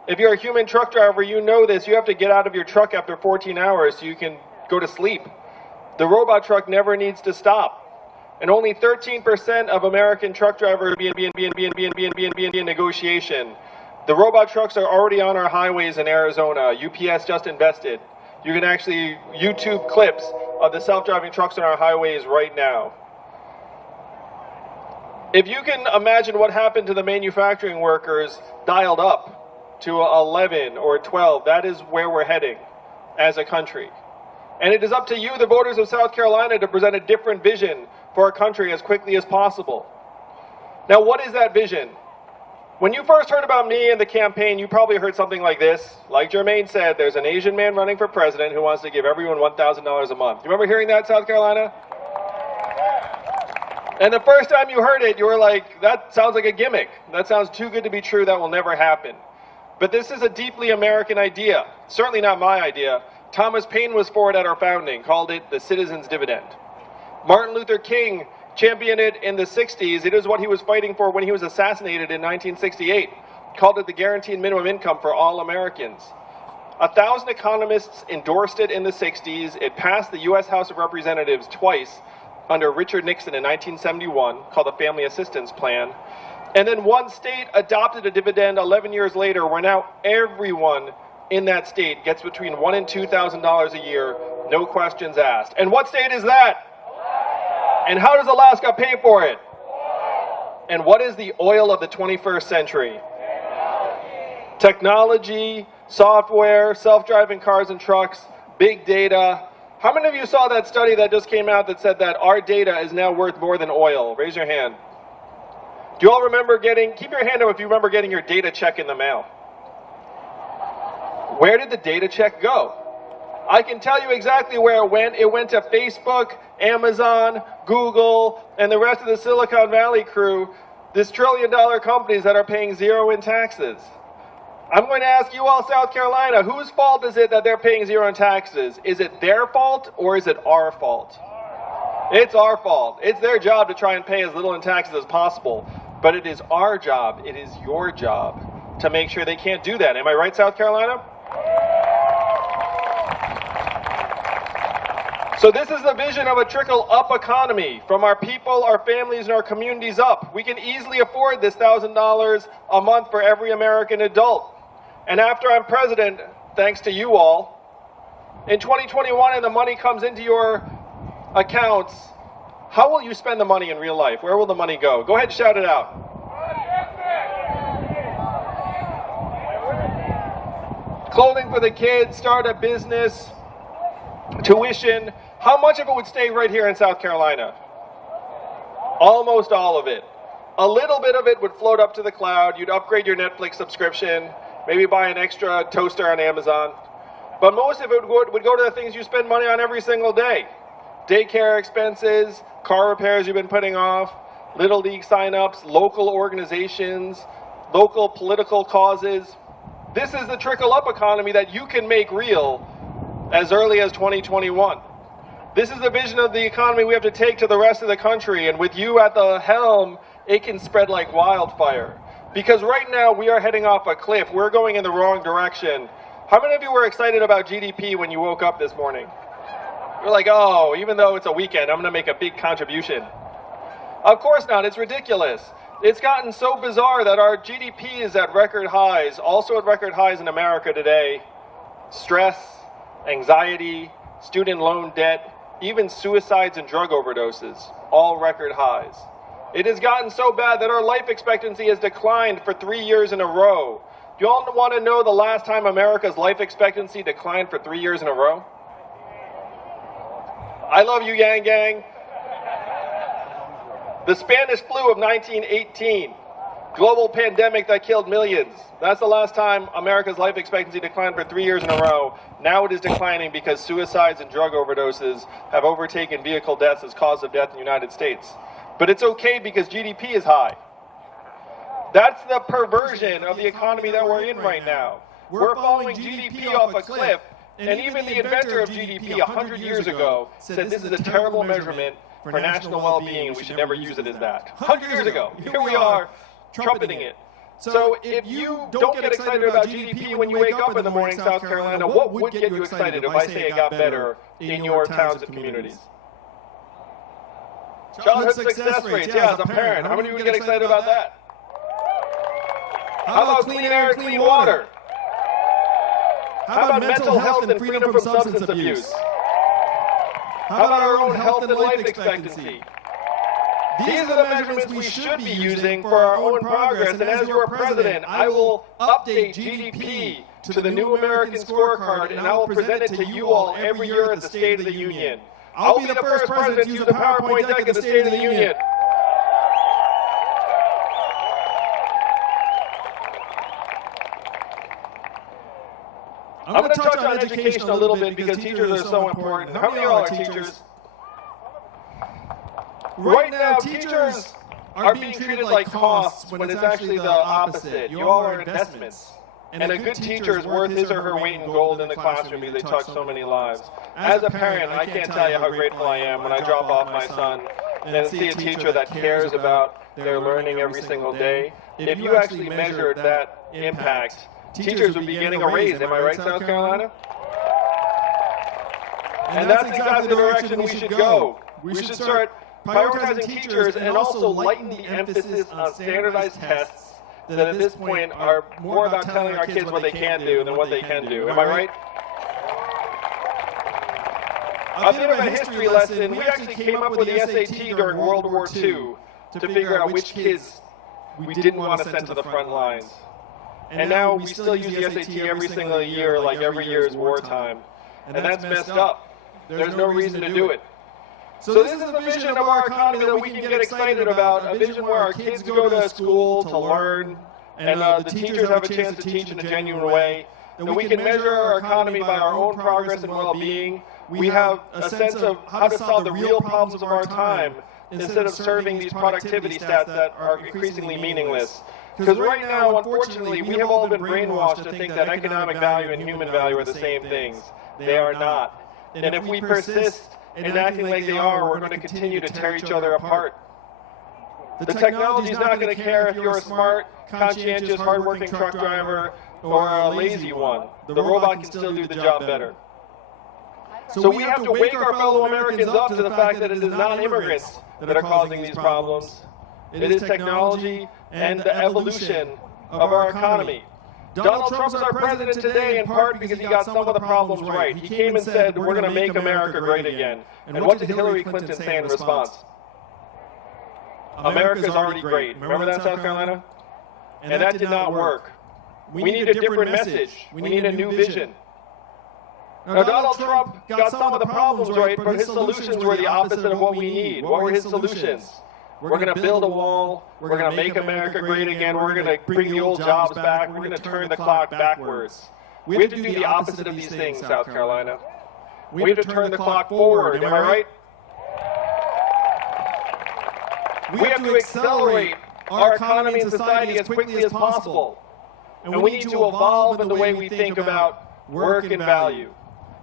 If you're a human truck driver, you know this. You have to get out of your truck after 14 hours so you can go to sleep. The robot truck never needs to stop. And only 13% of American truck drivers be in negotiation. The robot trucks are already on our highways in Arizona. UPS just invested. You can actually YouTube clips of the self-driving trucks on our highways right now. If you can imagine what happened to the manufacturing workers dialed up to 11 or 12, that is where we're heading as a country. And it is up to you, the voters of South Carolina, to present a different vision for our country as quickly as possible. Now, what is that vision? When you first heard about me in the campaign, you probably heard something like this. Like Jermaine said, there's an Asian man running for president who wants to give everyone $1,000 a month. You remember hearing that, South Carolina? And the first time you heard it, you were like, that sounds like a gimmick. That sounds too good to be true. That will never happen. But this is a deeply American idea. Certainly not my idea. Thomas Paine was for it at our founding, called it the citizen's dividend. Martin Luther King championed it in the 60s. It is what he was fighting for when he was assassinated in 1968. Called it the guaranteed minimum income for all Americans. 1,000 economists endorsed it in the 60s. It passed the U.S. House of Representatives twice under Richard Nixon in 1971, called the Family Assistance Plan. And then one state adopted a dividend 11 years later, where now everyone in that state gets between $1,000 and $2,000 a year, no questions asked. And what state is that? And how does Alaska pay for it? And what is the oil of the 21st century? Technology, software, self-driving cars and trucks, big data. How many of you saw that study that just came out that said that our data is now worth more than oil? Raise your hand. Do you all remember keep your hand up if you remember getting your data check in the mail? Where did the data check go? I can tell you exactly where it went. It went to Facebook, Amazon, Google, and the rest of the Silicon Valley crew, this trillion-dollar companies that are paying zero in taxes. I'm going to ask you all, South Carolina, whose fault is it that they're paying zero in taxes? Is it their fault or is it our fault? It's our fault. It's their job to try and pay as little in taxes as possible. But it is our job, it is your job to make sure they can't do that. Am I right, South Carolina? So this is the vision of a trickle-up economy, from our people, our families, and our communities up. We can easily afford this $1,000 a month for every American adult. And after I'm president, thanks to you all, in 2021 and the money comes into your accounts, how will you spend the money in real life? Where will the money go? Go ahead and shout it out. Clothing for the kids, start a business, tuition. How much of it would stay right here in South Carolina? Almost all of it. A little bit of it would float up to the cloud. You'd upgrade your Netflix subscription, maybe buy an extra toaster on Amazon. But most of it would go to the things you spend money on every single day. Daycare expenses, car repairs you've been putting off, Little League signups, local organizations, local political causes. This is the trickle-up economy that you can make real as early as 2021. This is the vision of the economy we have to take to the rest of the country, and with you at the helm, it can spread like wildfire. Because right now, we are heading off a cliff. We're going in the wrong direction. How many of you were excited about GDP when you woke up this morning? You're like, oh, even though it's a weekend, I'm gonna make a big contribution. Of course not, it's ridiculous. It's gotten so bizarre that our GDP is at record highs, also at record highs in America today. Stress, anxiety, student loan debt, even suicides and drug overdoses, all record highs. It has gotten so bad that our life expectancy has declined for 3 years in a row. Do you all want to know the last time America's life expectancy declined for 3 years in a row? I love you, Yang Gang. The Spanish flu of 1918, global pandemic that killed millions. That's the last time America's life expectancy declined for 3 years in a row. Now it is declining because suicides and drug overdoses have overtaken vehicle deaths as cause of death in the United States. But it's okay because GDP is high. That's the perversion of the economy that we're in right now. We're following GDP off a cliff, and even the inventor of GDP 100 years ago said this is a terrible measurement for national well-being and we should never use it as that. 100 years ago, here we are, trumpeting it. So if you don't get excited about GDP when you wake up in the morning, South Carolina, what would get you excited if I say it got better in your towns and communities? Childhood success rates, yeah, as a parent, how many of you would get excited about that? How about clean air and clean water? How about mental health and freedom from substance abuse? How about our own health and life expectancy? These are the measurements we should be using for our own progress, and as your president, I will update GDP to the new American scorecard, and I will present it to you all every year at the State of the Union. I'll be the first president to use a PowerPoint deck at the State of the Union. I'm going to touch on education a little bit because teachers are so important. How many of y'all are teachers? Right now, teachers are being treated like costs when it's actually the opposite. You all are investments. And a good teacher is worth his or her weight in gold in the classroom because they touch so many lives. As a parent, I can't tell you how grateful I am when I drop off my son and see a teacher that cares about their learning every single day. If you actually measured that impact, teachers would be getting a raise. Am I right, South Carolina? And that's exactly the direction we should go. We should start prioritizing teachers and also lighten the emphasis on standardized tests that at this point are more about telling our kids what they can do than what they can do. Am I right? A bit of a history lesson. We actually came up with the SAT during World War II to figure out which kids we didn't want to send to the front lines. And now we still use the SAT every single year, like every year is wartime. And that's messed up. There's no reason to do it. So this is the vision of our economy that we can get excited about, a vision where our kids go to school to learn, and the teachers have a chance to teach in a genuine way. that we can measure our economy by our own progress and well-being. We have a sense of how to solve the real problems of our time instead of serving these productivity stats that are increasingly meaningless. Because right now, unfortunately, we have all been brainwashed to think that economic value and human value are the same things. They are not. And if we persist in acting like they are, we're going to continue to tear each other apart. The technology is not going to care if you're a smart, conscientious, hardworking truck driver or a lazy one. The robot can still do the job better. So we have to wake our fellow Americans up to the fact that it is not immigrants that are causing these problems. It is technology and the evolution of our economy. Donald Trump is our president today in part because he got some of the problems right. He came and said, we're going to make America great again. And what did Hillary Clinton say in response? America's already great. Remember that, South Carolina? And that did not work. We need a different message. We need a new vision. Now, Donald Trump got some of the problems right, but his solutions were the opposite of what we need. What were his solutions? We're going to build a wall. We're going to make America great again. We're going to bring the old jobs back. We're going to turn the clock backwards. We have to do the opposite of these things, South Carolina. We have to turn the clock forward. Am I right? We have to accelerate our economy and society as quickly as possible. And we need to evolve in the way we think about work and value.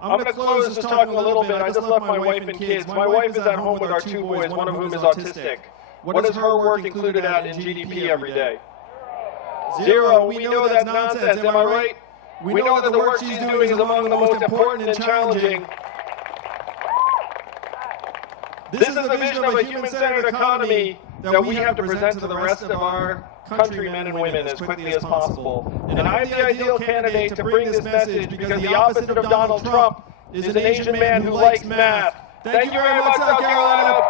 I'm going to close this talk a little bit. I just left my wife and kids. My wife is at home with our 2 boys, one of whom is autistic. What is her work included at in GDP every day? 0. We know that's nonsense. Am I right? We know that the work she's doing is among the most important and challenging. This is the vision of a human-centered economy that we have to present to the rest of our countrymen and women as quickly as possible. And I'm the ideal candidate to bring this message because the opposite of Donald Trump is an Asian man who likes math. Thank you very much, South Carolina.